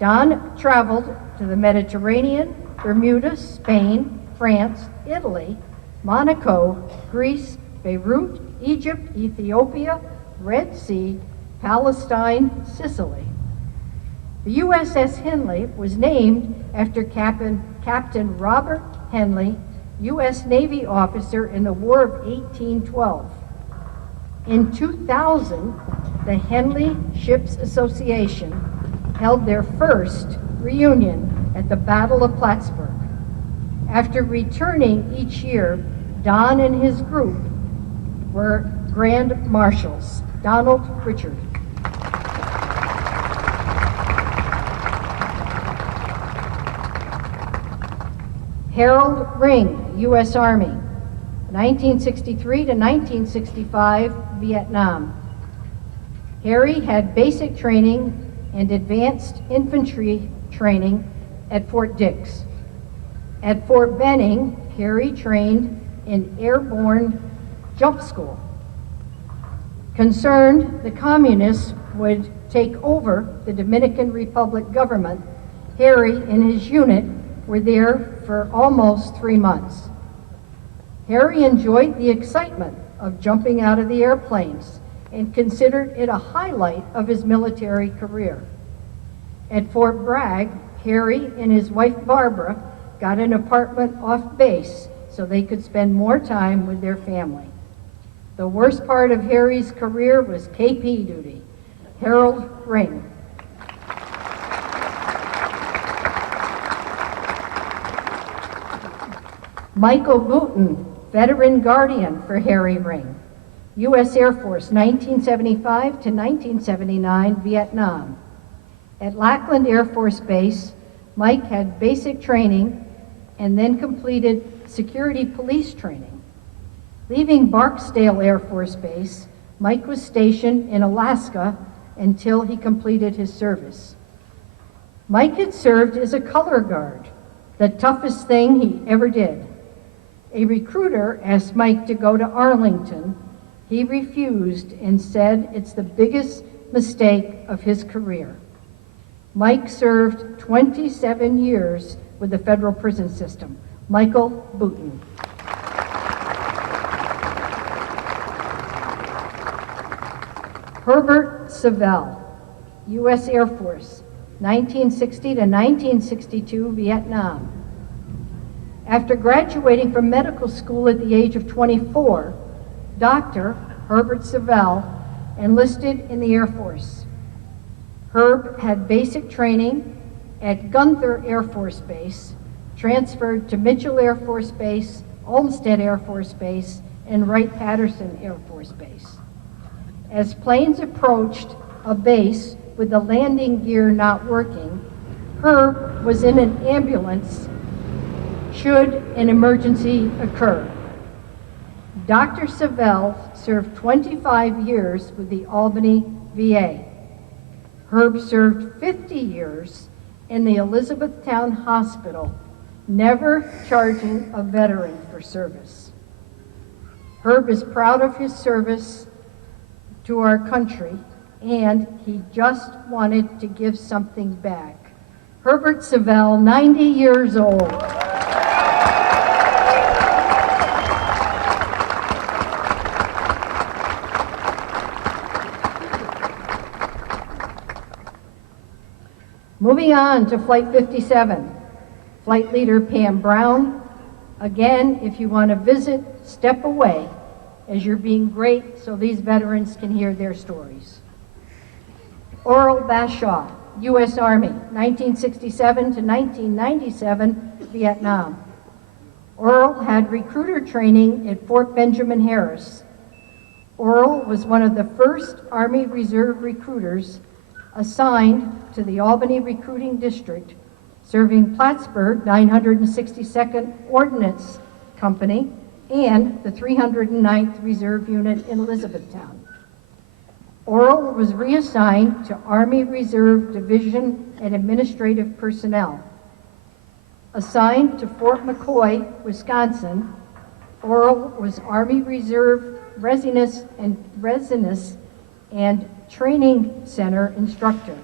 Don traveled to the Mediterranean, Bermuda, Spain, France, Italy, Monaco, Greece, Beirut, Egypt, Ethiopia, Red Sea, Palestine, Sicily. The USS Henley was named after Captain Robert Henley, U.S. Navy officer in the War of 1812. In 2000, the Henley Ships Association held their first reunion at the Battle of Plattsburgh. After returning each year, Don and his group were Grand Marshals. Donald Richard. Harold Ring, U.S. Army, 1963 to 1965, Vietnam. Harry had basic training and advanced infantry training at Fort Dix. At Fort Benning, Harry trained in airborne jump school. Concerned the communists would take over the Dominican Republic government, Harry and his unit were there for almost 3 months. Harry enjoyed the excitement of jumping out of the airplanes and considered it a highlight of his military career. At Fort Bragg, Harry and his wife Barbara got an apartment off base so they could spend more time with their family. The worst part of Harry's career was KP duty. Harold Ring. Michael Booton, veteran guardian for Harry Ring. U.S. Air Force, 1975 to 1979, Vietnam. At Lackland Air Force Base, Mike had basic training and then completed security police training. Leaving Barksdale Air Force Base, Mike was stationed in Alaska until he completed his service. Mike had served as a color guard, the toughest thing he ever did. A recruiter asked Mike to go to Arlington. He refused and said it's the biggest mistake of his career. Mike served 27 years with the federal prison system. Michael Booton. Herbert Savell, U.S. Air Force, 1960 to 1962, Vietnam. After graduating from medical school at the age of 24, Dr. Herbert Savell enlisted in the Air Force. Herb had basic training at Gunther Air Force Base, transferred to Mitchell Air Force Base, Olmsted Air Force Base, and Wright-Patterson Air Force Base. As planes approached a base with the landing gear not working, Herb was in an ambulance should an emergency occur. Dr. Savell served 25 years with the Albany VA. Herb served 50 years in the Elizabethtown Hospital, never charging a veteran for service. Herb is proud of his service to our country, and he just wanted to give something back. Herbert Savell, 90 years old. Moving on to Flight 57, Flight Leader Pam Brown. Again, if you want to visit, step away as you're being great so these veterans can hear their stories. Oral Bashaw, U.S. Army, 1967 to 1997, Vietnam. Oral had recruiter training at Fort Benjamin Harris. Oral was one of the first Army Reserve recruiters assigned to the Albany Recruiting District, serving Plattsburgh 962nd Ordnance Company and the 309th Reserve Unit in Elizabethtown. Oral was reassigned to Army Reserve Division and Administrative Personnel. Assigned to Fort McCoy, Wisconsin, Oral was Army Reserve Readiness and Training Center instructor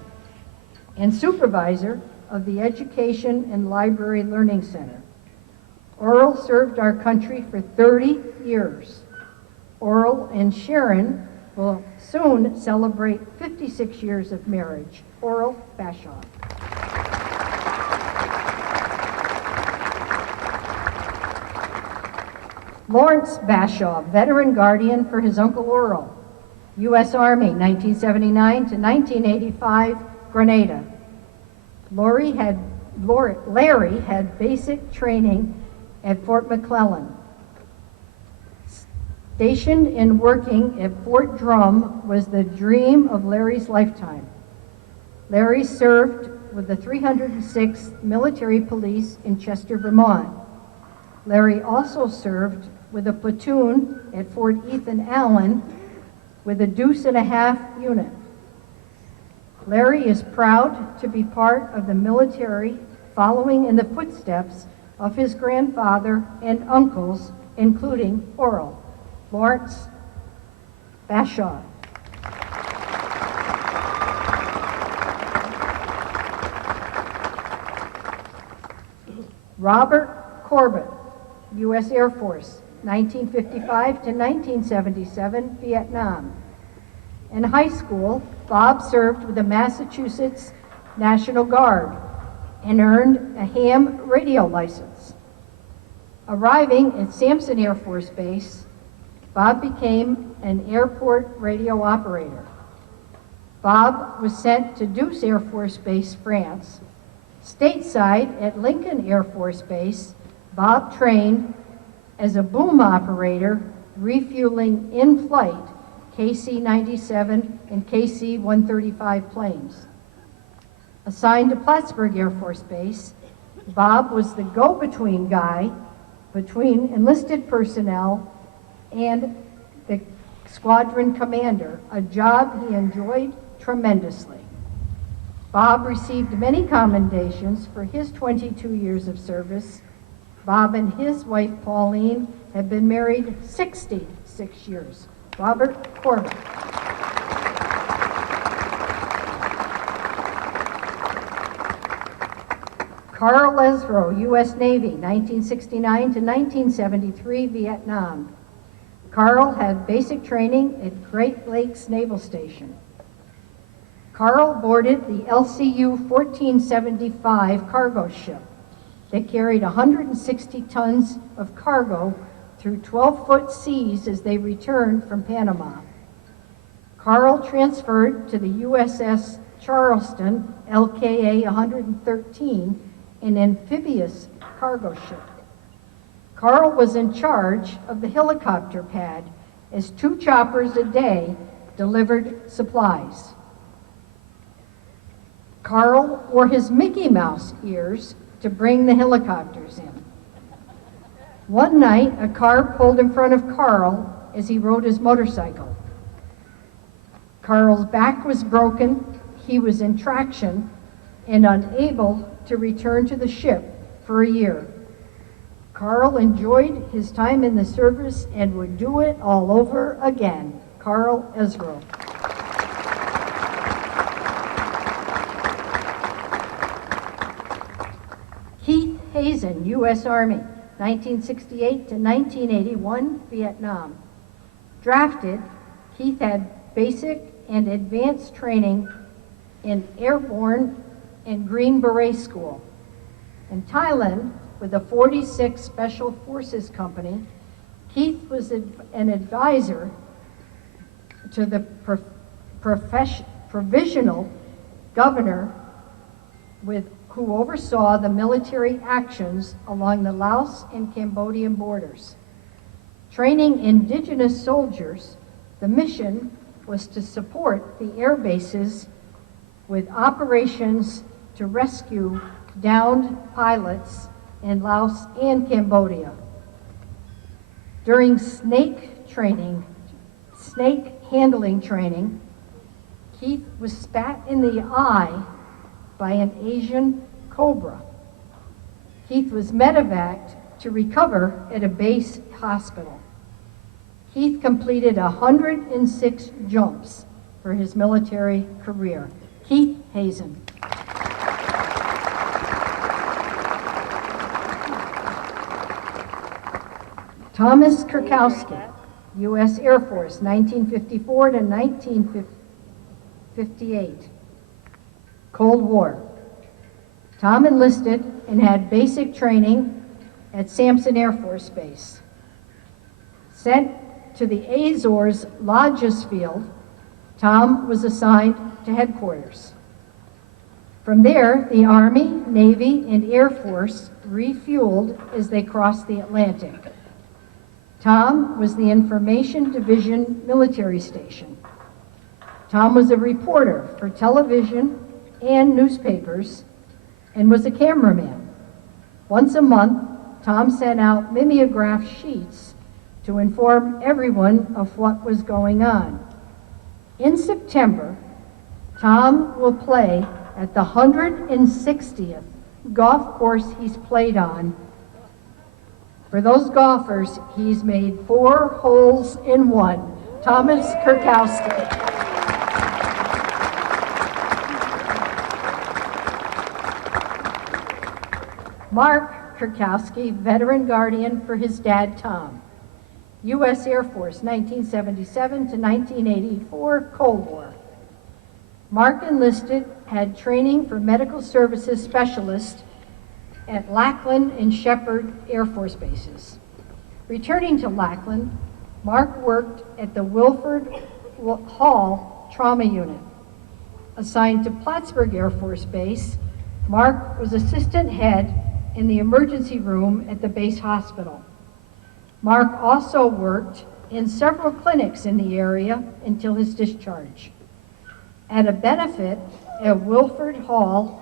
and supervisor of the Education and Library Learning Center. Oral served our country for 30 years. Oral and Sharon will soon celebrate 56 years of marriage. Oral Bashaw. Lawrence Bashaw, veteran guardian for his Uncle Oral. U.S. Army, 1979 to 1985, Grenada. Larry had basic training at Fort McClellan. Stationed and working at Fort Drum was the dream of Larry's lifetime. Larry served with the 306th Military Police in Chester, Vermont. Larry also served with a platoon at Fort Ethan Allen with a deuce and a half unit. Larry is proud to be part of the military, following in the footsteps of his grandfather and uncles, including Oral Lawrence Bashaw. Robert Corbett, U.S. Air Force, 1955 to 1977, Vietnam. In high school, Bob served with the Massachusetts National Guard and earned a ham radio license. Arriving at Sampson Air Force Base, Bob became an airport radio operator. Bob was sent to Deuce Air Force Base, France. Stateside at Lincoln Air Force Base, Bob trained as a boom operator, refueling in-flight KC-97 and KC-135 planes. Assigned to Plattsburgh Air Force Base, Bob was the go-between guy between enlisted personnel and the squadron commander, a job he enjoyed tremendously. Bob received many commendations for his 22 years of service. Bob and his wife, Pauline, have been married 66 years. Robert Corbett. Carl Lesro, U.S. Navy, 1969 to 1973, Vietnam. Carl had basic training at Great Lakes Naval Station. Carl boarded the LCU 1475 cargo ship that carried 160 tons of cargo through 12-foot seas as they returned from Panama. Carl transferred to the USS Charleston, LKA 113, an amphibious cargo ship. Carl was in charge of the helicopter pad as 2 choppers a day delivered supplies. Carl wore his Mickey Mouse ears to bring the helicopters in. One night, a car pulled in front of Carl as he rode his motorcycle. Carl's back was broken, he was in traction, and unable to return to the ship for a year. Carl enjoyed his time in the service and would do it all over again. Carl Ezro. Keith Hazen, U.S. Army, 1968 to 1981, Vietnam. Drafted, Keith had basic and advanced training in Airborne and Green Beret School. In Thailand, with the 46th Special Forces Company, Keith was an advisor to the provisional governor who oversaw the military actions along the Laos and Cambodian borders. Training indigenous soldiers, the mission was to support the air bases with operations to rescue downed pilots in Laos and Cambodia. During snake handling training, Keith was spat in the eye by an Asian cobra. Keith was medevaced to recover at a base hospital. Keith completed 106 jumps for his military career. Keith Hazen. Thomas Kurkowski, U.S. Air Force, 1954 to 1958. Cold War. Tom enlisted and had basic training at Sampson Air Force Base. Sent to the Azores Lodges Field, Tom was assigned to headquarters. From there, the Army, Navy, and Air Force refueled as they crossed the Atlantic. Tom was the Information Division military station. Tom was a reporter for television and newspapers and was a cameraman. Once a month, Tom sent out mimeograph sheets to inform everyone of what was going on. In September, Tom will play at the 160th golf course he's played on. For those golfers, he's made 4 holes in 1. Thomas Kurkowski. Mark Kurkowski, veteran guardian for his dad, Tom. U.S. Air Force, 1977 to 1984, Cold War. Mark enlisted, had training for medical services specialist at Lackland and Shepherd Air Force bases. Returning to Lackland, Mark worked at the Wilford Hall Trauma Unit. Assigned to Plattsburgh Air Force Base, Mark was assistant head in the emergency room at the base hospital. Mark also worked in several clinics in the area until his discharge. At a benefit at Wilford Hall,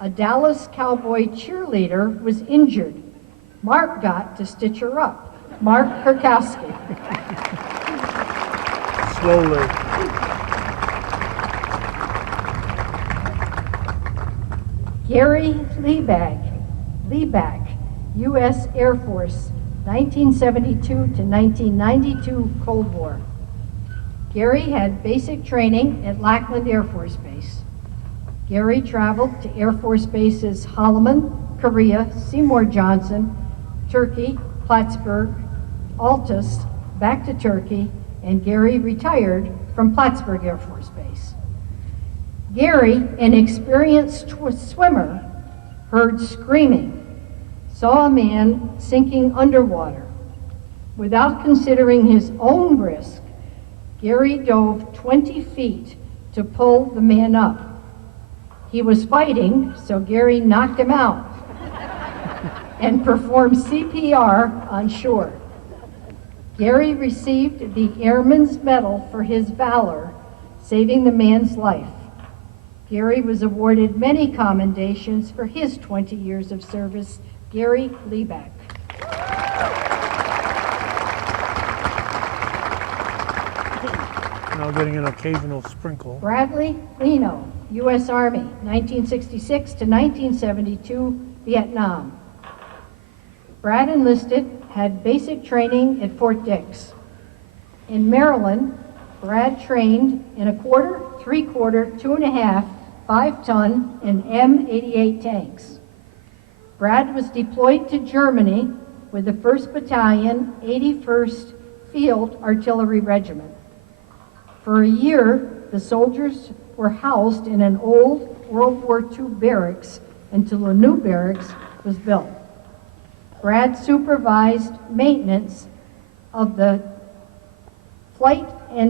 a Dallas Cowboy cheerleader was injured. Mark got to stitch her up. Mark Kurkowski. Slowly. Gary Lieback, U.S. Air Force, 1972 to 1992 Cold War. Gary had basic training at Lackland Air Force Base. Gary traveled to Air Force Bases Holloman, Korea, Seymour Johnson, Turkey, Plattsburgh, Altus, back to Turkey, and Gary retired from Plattsburgh Air Force Base. Gary, an experienced swimmer, heard screaming, saw a man sinking underwater. Without considering his own risk, Gary dove 20 feet to pull the man up. He was fighting, so Gary knocked him out and performed CPR on shore. Gary received the Airman's Medal for his valor, saving the man's life. Gary was awarded many commendations for his 20 years of service. Gary Lieback. Now getting an occasional sprinkle. Bradley Leno, U.S. Army, 1966 to 1972, Vietnam. Brad enlisted, had basic training at Fort Dix. In Maryland, Brad trained in a quarter, 3/4, 2.5, 5-ton, and M88 tanks. Brad was deployed to Germany with the 1st Battalion, 81st Field Artillery Regiment. For a year, the soldiers were housed in an old World War II barracks until a new barracks was built. Brad supervised maintenance of the light and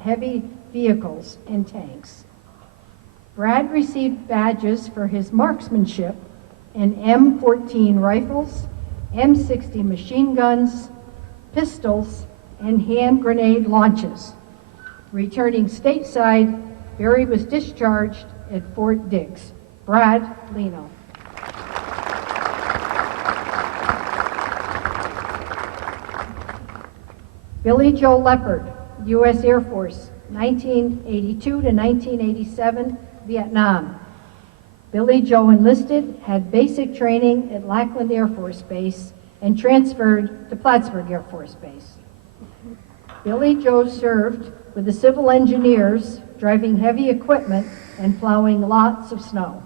heavy vehicles and tanks. Brad received badges for his marksmanship in M14 rifles, M60 machine guns, pistols, and hand grenade launches. Returning stateside, Barry was discharged at Fort Dix. Brad Leno. Billy Joe Leopard, U.S. Air Force, 1982 to 1987, Vietnam. Billy Joe enlisted, had basic training at Lackland Air Force Base, and transferred to Plattsburgh Air Force Base. Billy Joe served with the civil engineers, driving heavy equipment and plowing lots of snow.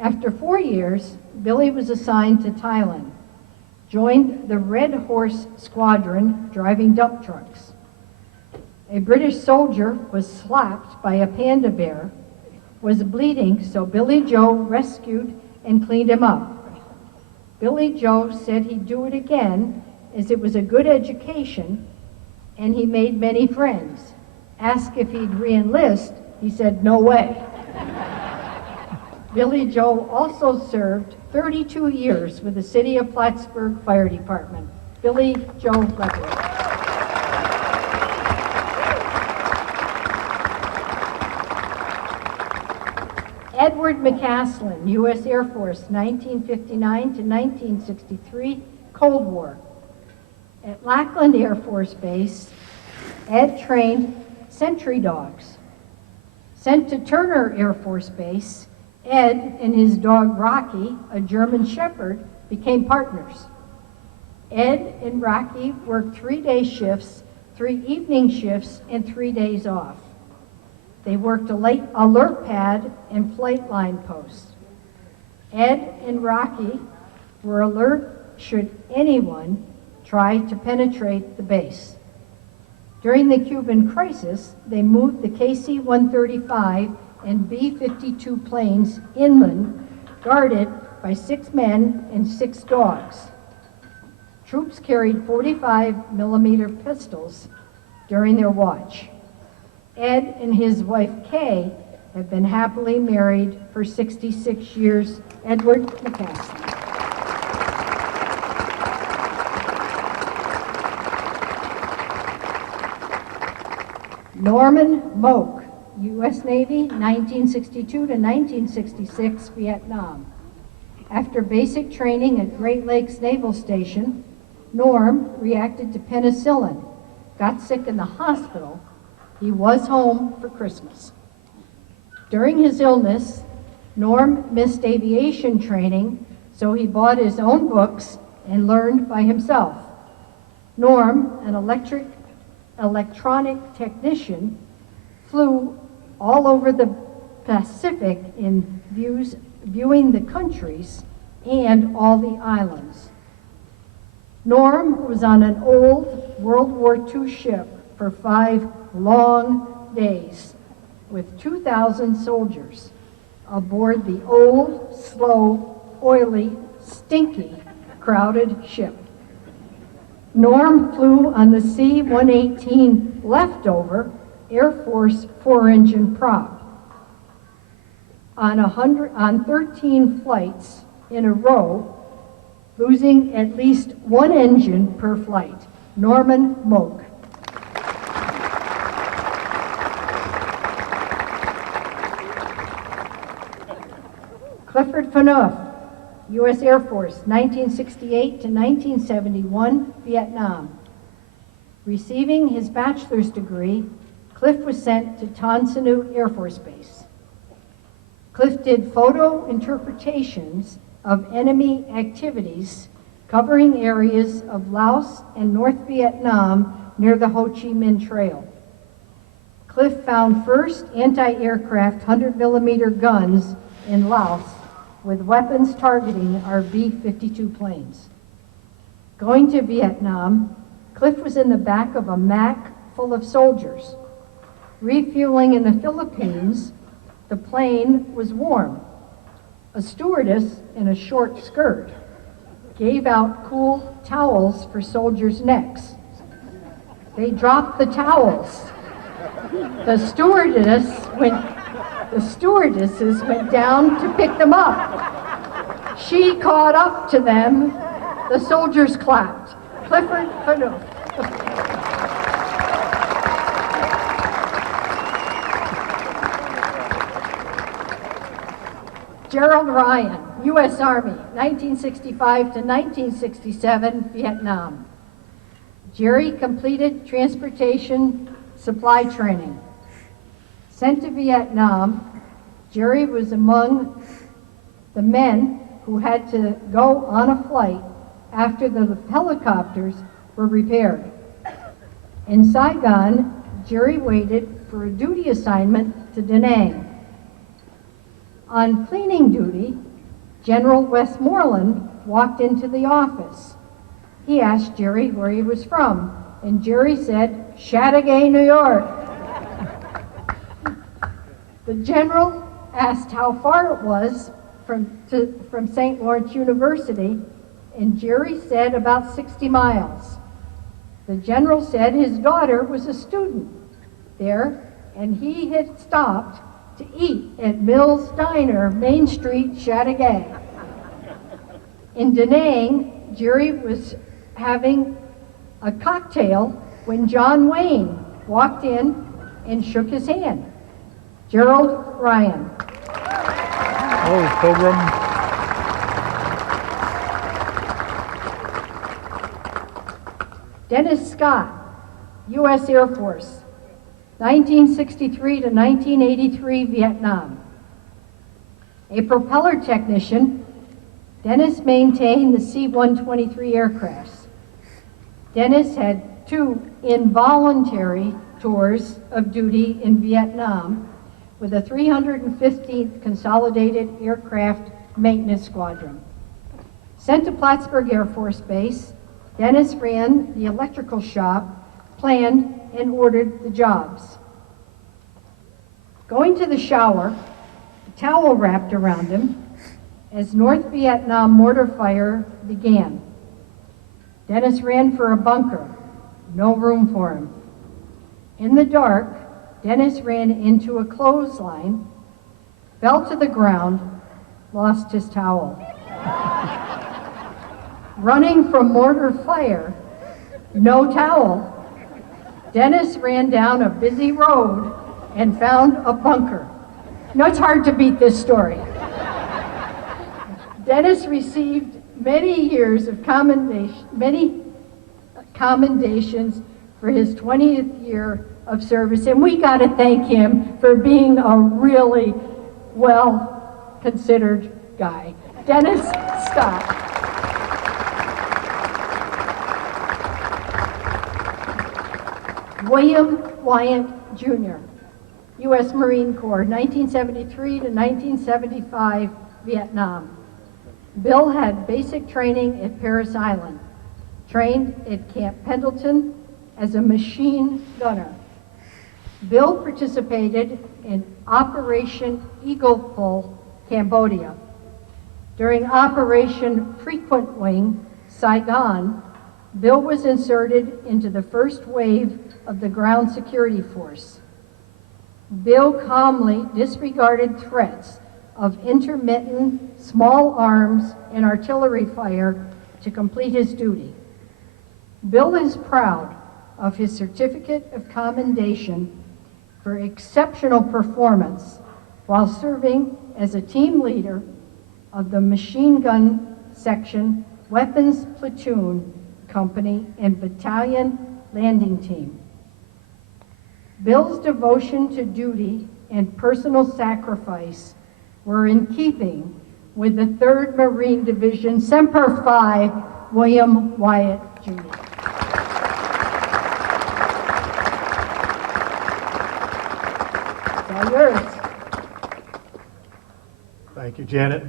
After 4 years, Billy was assigned to Thailand, joined the Red Horse Squadron, driving dump trucks. A British soldier was slapped by a panda bear, was bleeding, so Billy Joe rescued and cleaned him up. Billy Joe said he'd do it again as it was a good education and he made many friends. Asked if he'd re-enlist, He said, "No way." Billy Joe also served 32 years with the City of Plattsburgh Fire Department. Billy Joe Ledward. Edward McCaslin, U.S. Air Force, 1959 to 1963, Cold War. At Lackland Air Force Base, Ed trained sentry dogs. Sent to Turner Air Force Base, Ed and his dog Rocky, a German Shepherd, became partners. Ed and Rocky worked 3-day shifts, 3 evening shifts, and 3 days off. They worked a late alert pad and flight line posts. Ed and Rocky were alert should anyone try to penetrate the base. During the Cuban crisis, they moved the KC-135 and B-52 planes inland, guarded by 6 men and 6 dogs. Troops carried 45-millimeter pistols during their watch. Ed and his wife Kay have been happily married for 66 years. Edward McCaslin. Norman Moak, U.S. Navy, 1962 to 1966, Vietnam. After basic training at Great Lakes Naval Station, Norm reacted to penicillin, got sick in the hospital. He was home for Christmas. During his illness, Norm missed aviation training, so he bought his own books and learned by himself. Norm, an electronic technician, flew all over the Pacific in viewing the countries and all the islands. Norm was on an old World War II ship for 5 long days with 2,000 soldiers aboard the old, slow, oily, stinky, crowded ship. Norm flew on the C-118 leftover Air Force 4-engine prop. On 13 flights in a row, losing at least 1 engine per flight. Norman Moak. Clifford Phaneuf, U.S. Air Force, 1968 to 1971, Vietnam. Receiving his bachelor's degree, Cliff was sent to Tan Son Nhut Air Force Base. Cliff did photo interpretations of enemy activities covering areas of Laos and North Vietnam near the Ho Chi Minh Trail. Cliff found first anti-aircraft 100-millimeter guns in Laos with weapons targeting our B-52 planes. Going to Vietnam, Cliff was in the back of a Mac full of soldiers. Refueling in the Philippines, the plane was warm. A stewardess in a short skirt gave out cool towels for soldiers' necks. They dropped the towels. The stewardesses went down to pick them up. She caught up to them. The soldiers clapped. Clifford Phaneuf. Gerald Ryan, U.S. Army, 1965 to 1967, Vietnam. Jerry completed transportation supply training. Sent to Vietnam, Jerry was among the men who had to go on a flight after the helicopters were repaired. In Saigon, Jerry waited for a duty assignment to Da Nang. On cleaning duty, General Westmoreland walked into the office. He asked Jerry where he was from, and Jerry said, Chateaugay, New York. The general asked how far it was from St. Lawrence University, and Jerry said about 60 miles. The general said his daughter was a student there, and he had stopped to eat at Mills Diner, Main Street, Chateauguay. In Da Nang, Jerry was having a cocktail when John Wayne walked in and shook his hand. Gerald Ryan. Oh, Pilgrim. Dennis Scott, U.S. Air Force, 1963 to 1983, Vietnam. A propeller technician, Dennis maintained the C-123 aircrafts. Dennis had 2 involuntary tours of duty in Vietnam with the 315th Consolidated Aircraft Maintenance Squadron. Sent to Plattsburgh Air Force Base, Dennis ran the electrical shop, planned and ordered the jobs. Going to the shower, a towel wrapped around him as North Vietnam mortar fire began. Dennis ran for a bunker, no room for him. In the dark, Dennis ran into a clothesline, fell to the ground, lost his towel. Running from mortar fire, no towel, Dennis ran down a busy road and found a bunker. No, it's hard to beat this story. Dennis received many years of commendations for his 20th year of service, and we got to thank him for being a really well-considered guy. Dennis Scott. William Wyatt, Jr., U.S. Marine Corps, 1973 to 1975, Vietnam. Bill had basic training at Parris Island, trained at Camp Pendleton as a machine gunner. Bill participated in Operation Eagle Pull, Cambodia. During Operation Frequent Wing, Saigon, Bill was inserted into the first wave of the ground security force. Bill calmly disregarded threats of intermittent small arms and artillery fire to complete his duty. Bill is proud of his certificate of commendation for exceptional performance while serving as a team leader of the machine gun section, weapons platoon company, and battalion landing team. Bill's devotion to duty and personal sacrifice were in keeping with the 3rd Marine Division Semper Fi, William Wyatt, Jr. It's all yours. Thank you, Janet.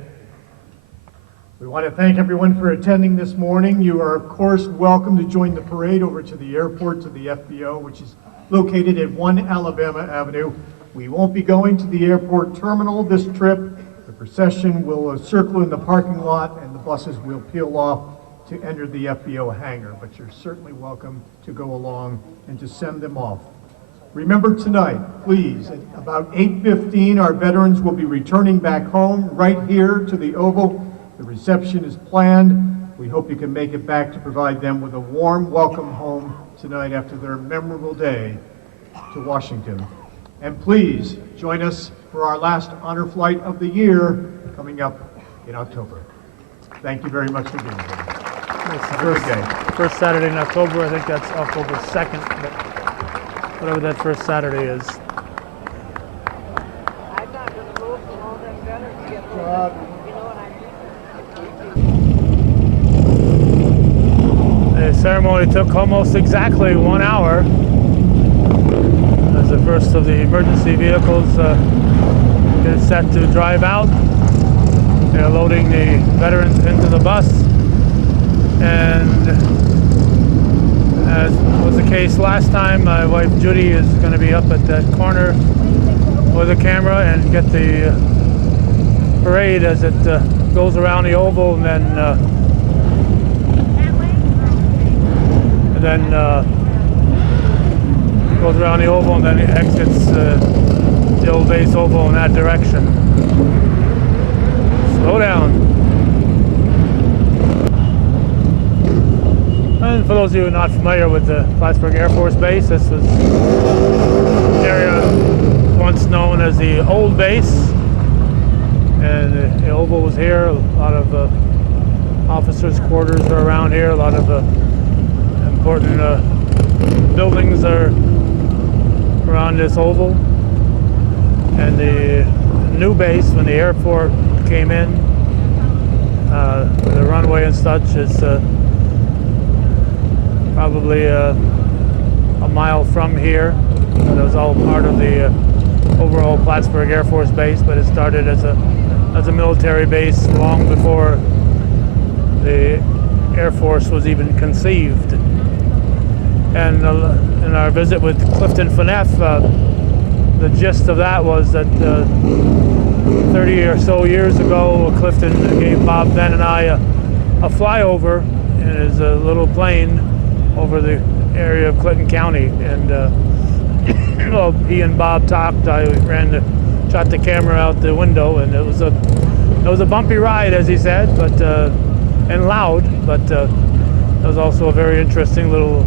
We want to thank everyone for attending this morning. You are, of course, welcome to join the parade over to the airport, to the FBO, which is located at 1 Alabama Avenue. We won't be going to the airport terminal this trip. The procession will circle in the parking lot, and the buses will peel off to enter the FBO hangar, but you're certainly welcome to go along and to send them off. Remember tonight, please, at about 8:15, our veterans will be returning back home right here to the Oval. The reception is planned. We hope you can make it back to provide them with a warm welcome home tonight after their memorable day to Washington. And please join us for our last honor flight of the year coming up in October. Thank you very much for being here. Have a good day. First Saturday in October, I think that's October 2nd, but whatever that first Saturday is. The ceremony took almost exactly 1 hour as the first of the emergency vehicles get set to drive out. They're loading the veterans into the bus, and as was the case last time, my wife Judy is going to be up at that corner with a camera and get the parade as it goes around the oval, and then goes around the oval and then it exits the old base oval in that direction. Slow down. And for those of you who are not familiar with the Plattsburgh Air Force Base, this was an area once known as the old base. And the oval was here. A lot of officers' quarters are around here. A lot of important buildings are around this oval. And the new base, when the airport came in, the runway and such is probably a mile from here. It was all part of the overall Plattsburgh Air Force Base, but it started as a military base long before the Air Force was even conceived. And in our visit with Clifton Phaneuf, the gist of that was that 30 or so years ago, Clifton gave Bob, Ben, and I a flyover in his little plane over the area of Clinton County. And well, he and Bob talked. I shot the camera out the window, and it was a bumpy ride, as he said, but and loud. But it was also a very interesting little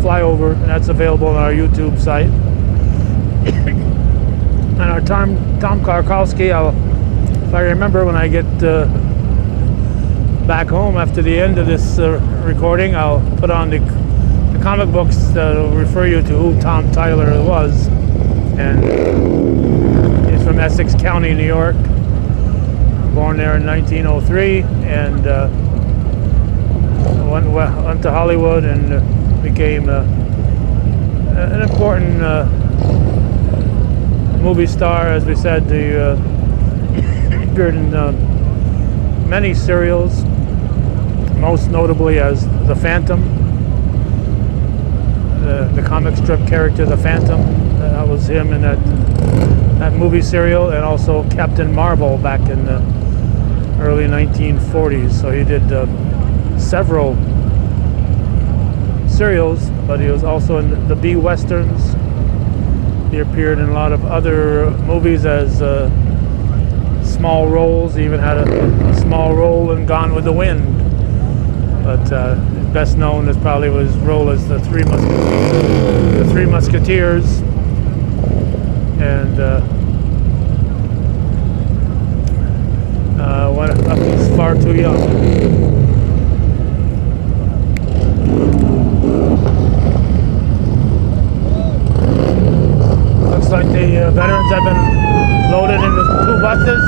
flyover, and that's available on our YouTube site. And our Tom Karkowski, if I remember when I get back home after the end of this recording, I'll put on the comic books that will refer you to who Tom Tyler was. And he's from Essex County, New York, born there in 1903, and went to Hollywood and became an important movie star. As we said, he appeared in many serials, most notably as the Phantom, the comic strip character, the Phantom. That was him in that movie serial, and also Captain Marvel back in the early 1940s. So he did several serials, but he was also in the B westerns. He appeared in a lot of other movies as small roles. He even had a small role in Gone with the Wind. But best known as probably his role as the Three Musketeers. And he's far too young. Looks like the veterans have been loaded into 2 buses.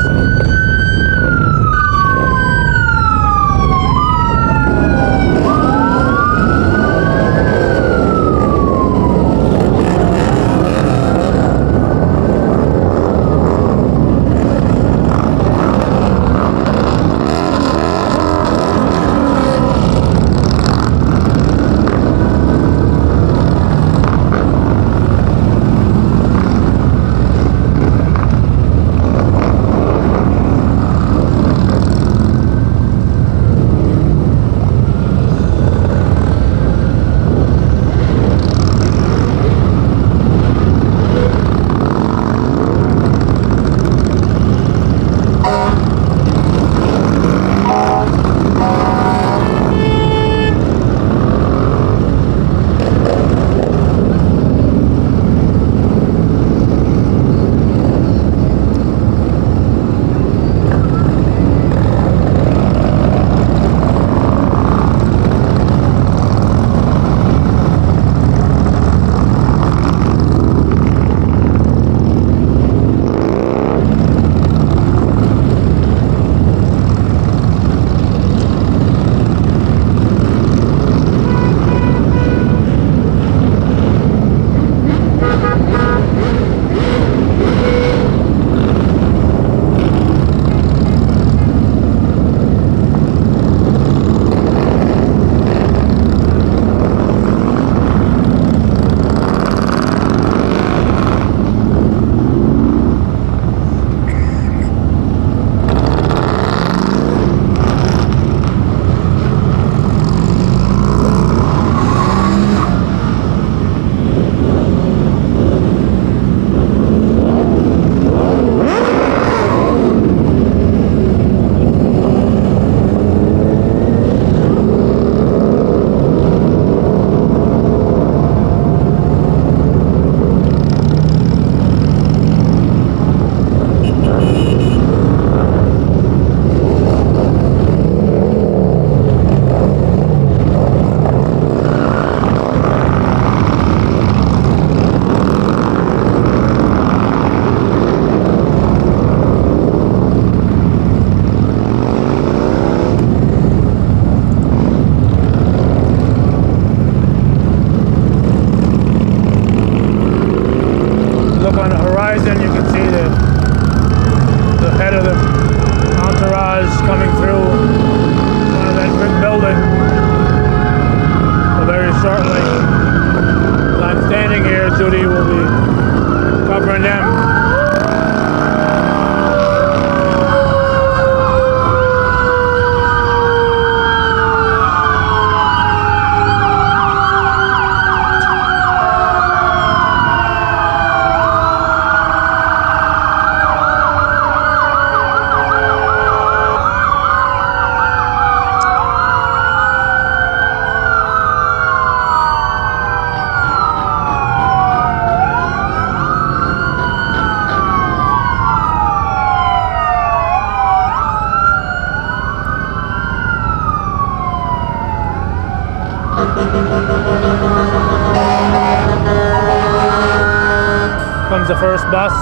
Comes the first bus.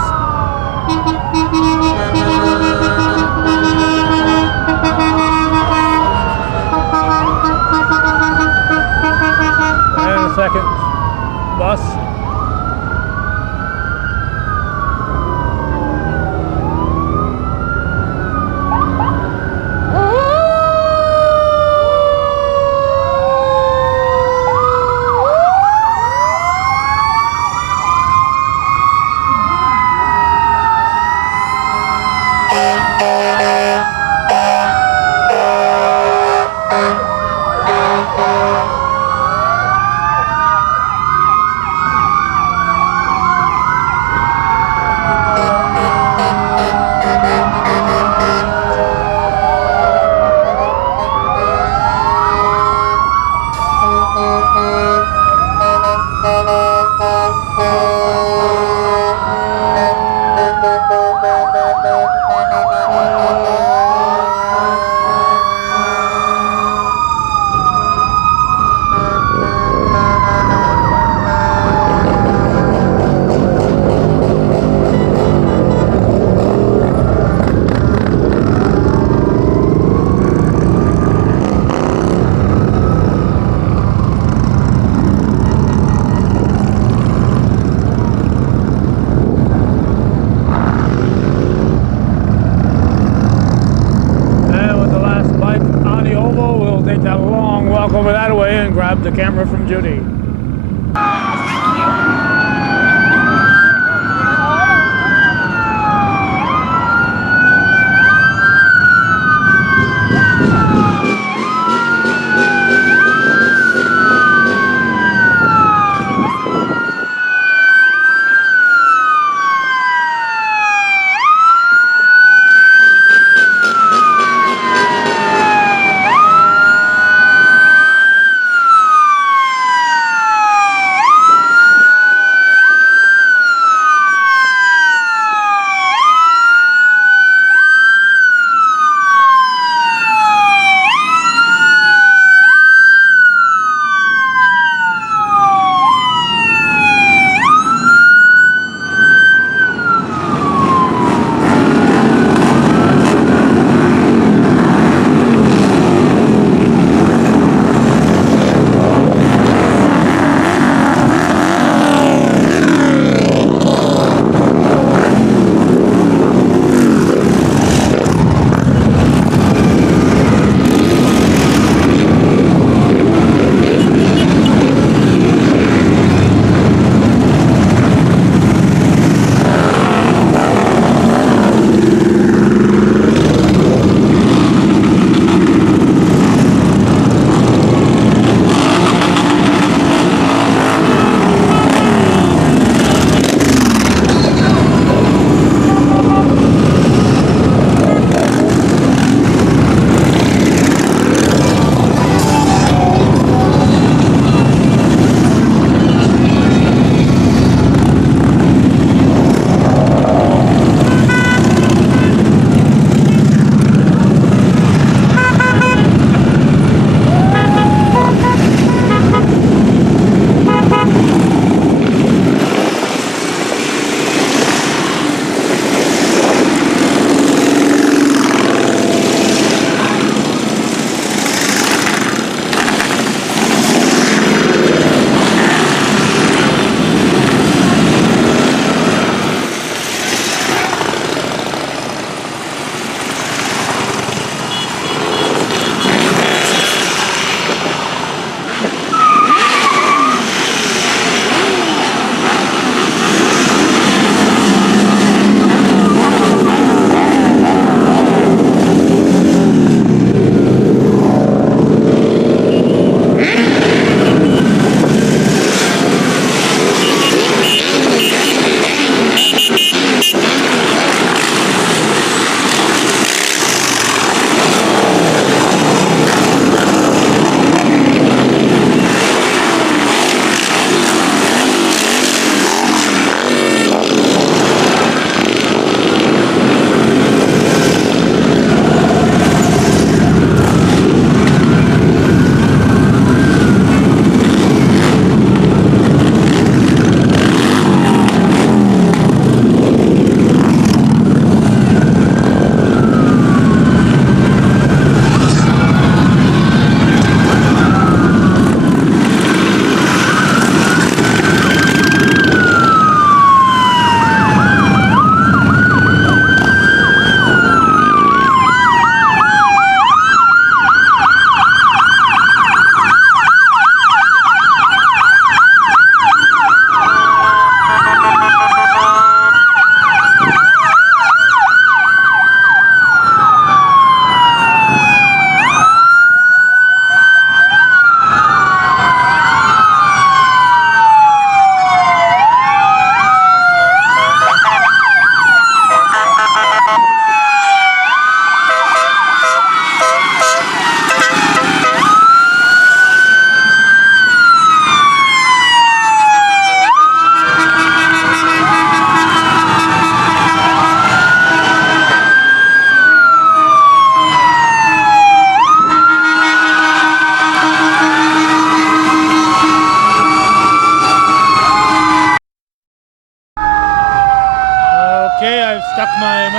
And the second bus. Over that way and grab the camera from Judy.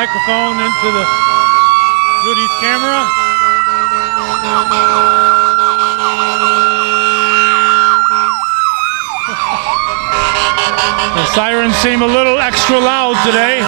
microphone into the Judy's camera. The sirens seem a little extra loud today.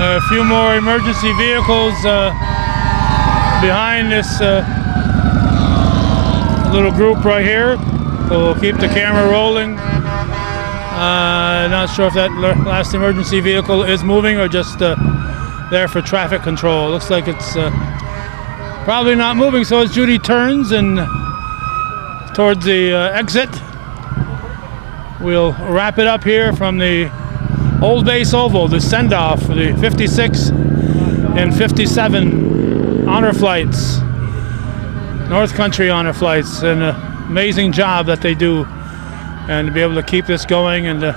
A few more emergency vehicles behind this little group right here. So we'll keep the camera rolling. Not sure if that last emergency vehicle is moving or just there for traffic control. Looks like it's probably not moving, so as Judy turns and towards the exit, we'll wrap it up here from the Old Base Oval, the send-off for the 56 and 57 honor flights, North Country honor flights. An amazing job that they do, and to be able to keep this going and to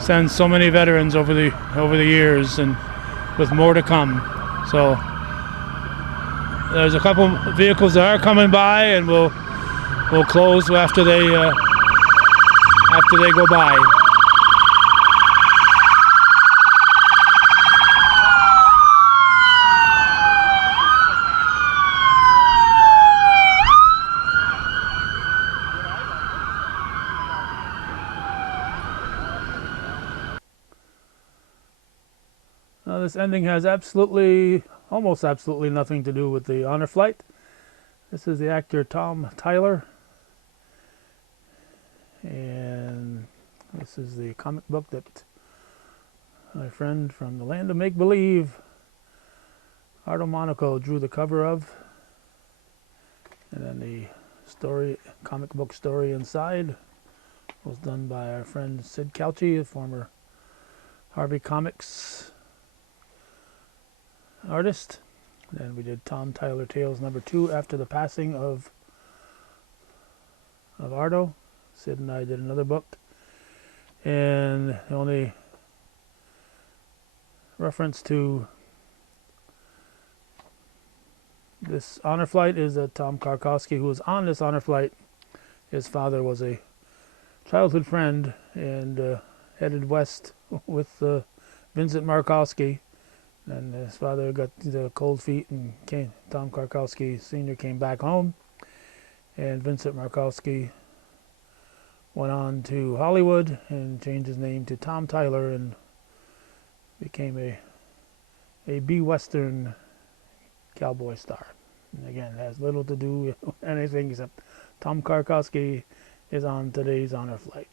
send so many veterans over the years, and with more to come. So there's a couple vehicles that are coming by, and we'll close after they go by. This ending has almost absolutely nothing to do with the honor flight. This is the actor Tom Tyler, and this is the comic book that my friend from the land of make-believe, Arto Monaco, drew the cover of, and then the comic book story inside was done by our friend Sid Couchy, a former Harvey Comics artist. Then we did Tom Tyler Tales #2 after the passing of Arto. Sid and I did another book, and the only reference to this honor flight is that Tom Karkowski, who was on this honor flight, his father was a childhood friend and headed west with Vincent Markowski. And his father got the cold feet, and Tom Karkowski Sr. came back home, and Vincent Markowski went on to Hollywood and changed his name to Tom Tyler and became a B-Western cowboy star. And again, it has little to do with anything except Tom Karkowski is on today's honor flight.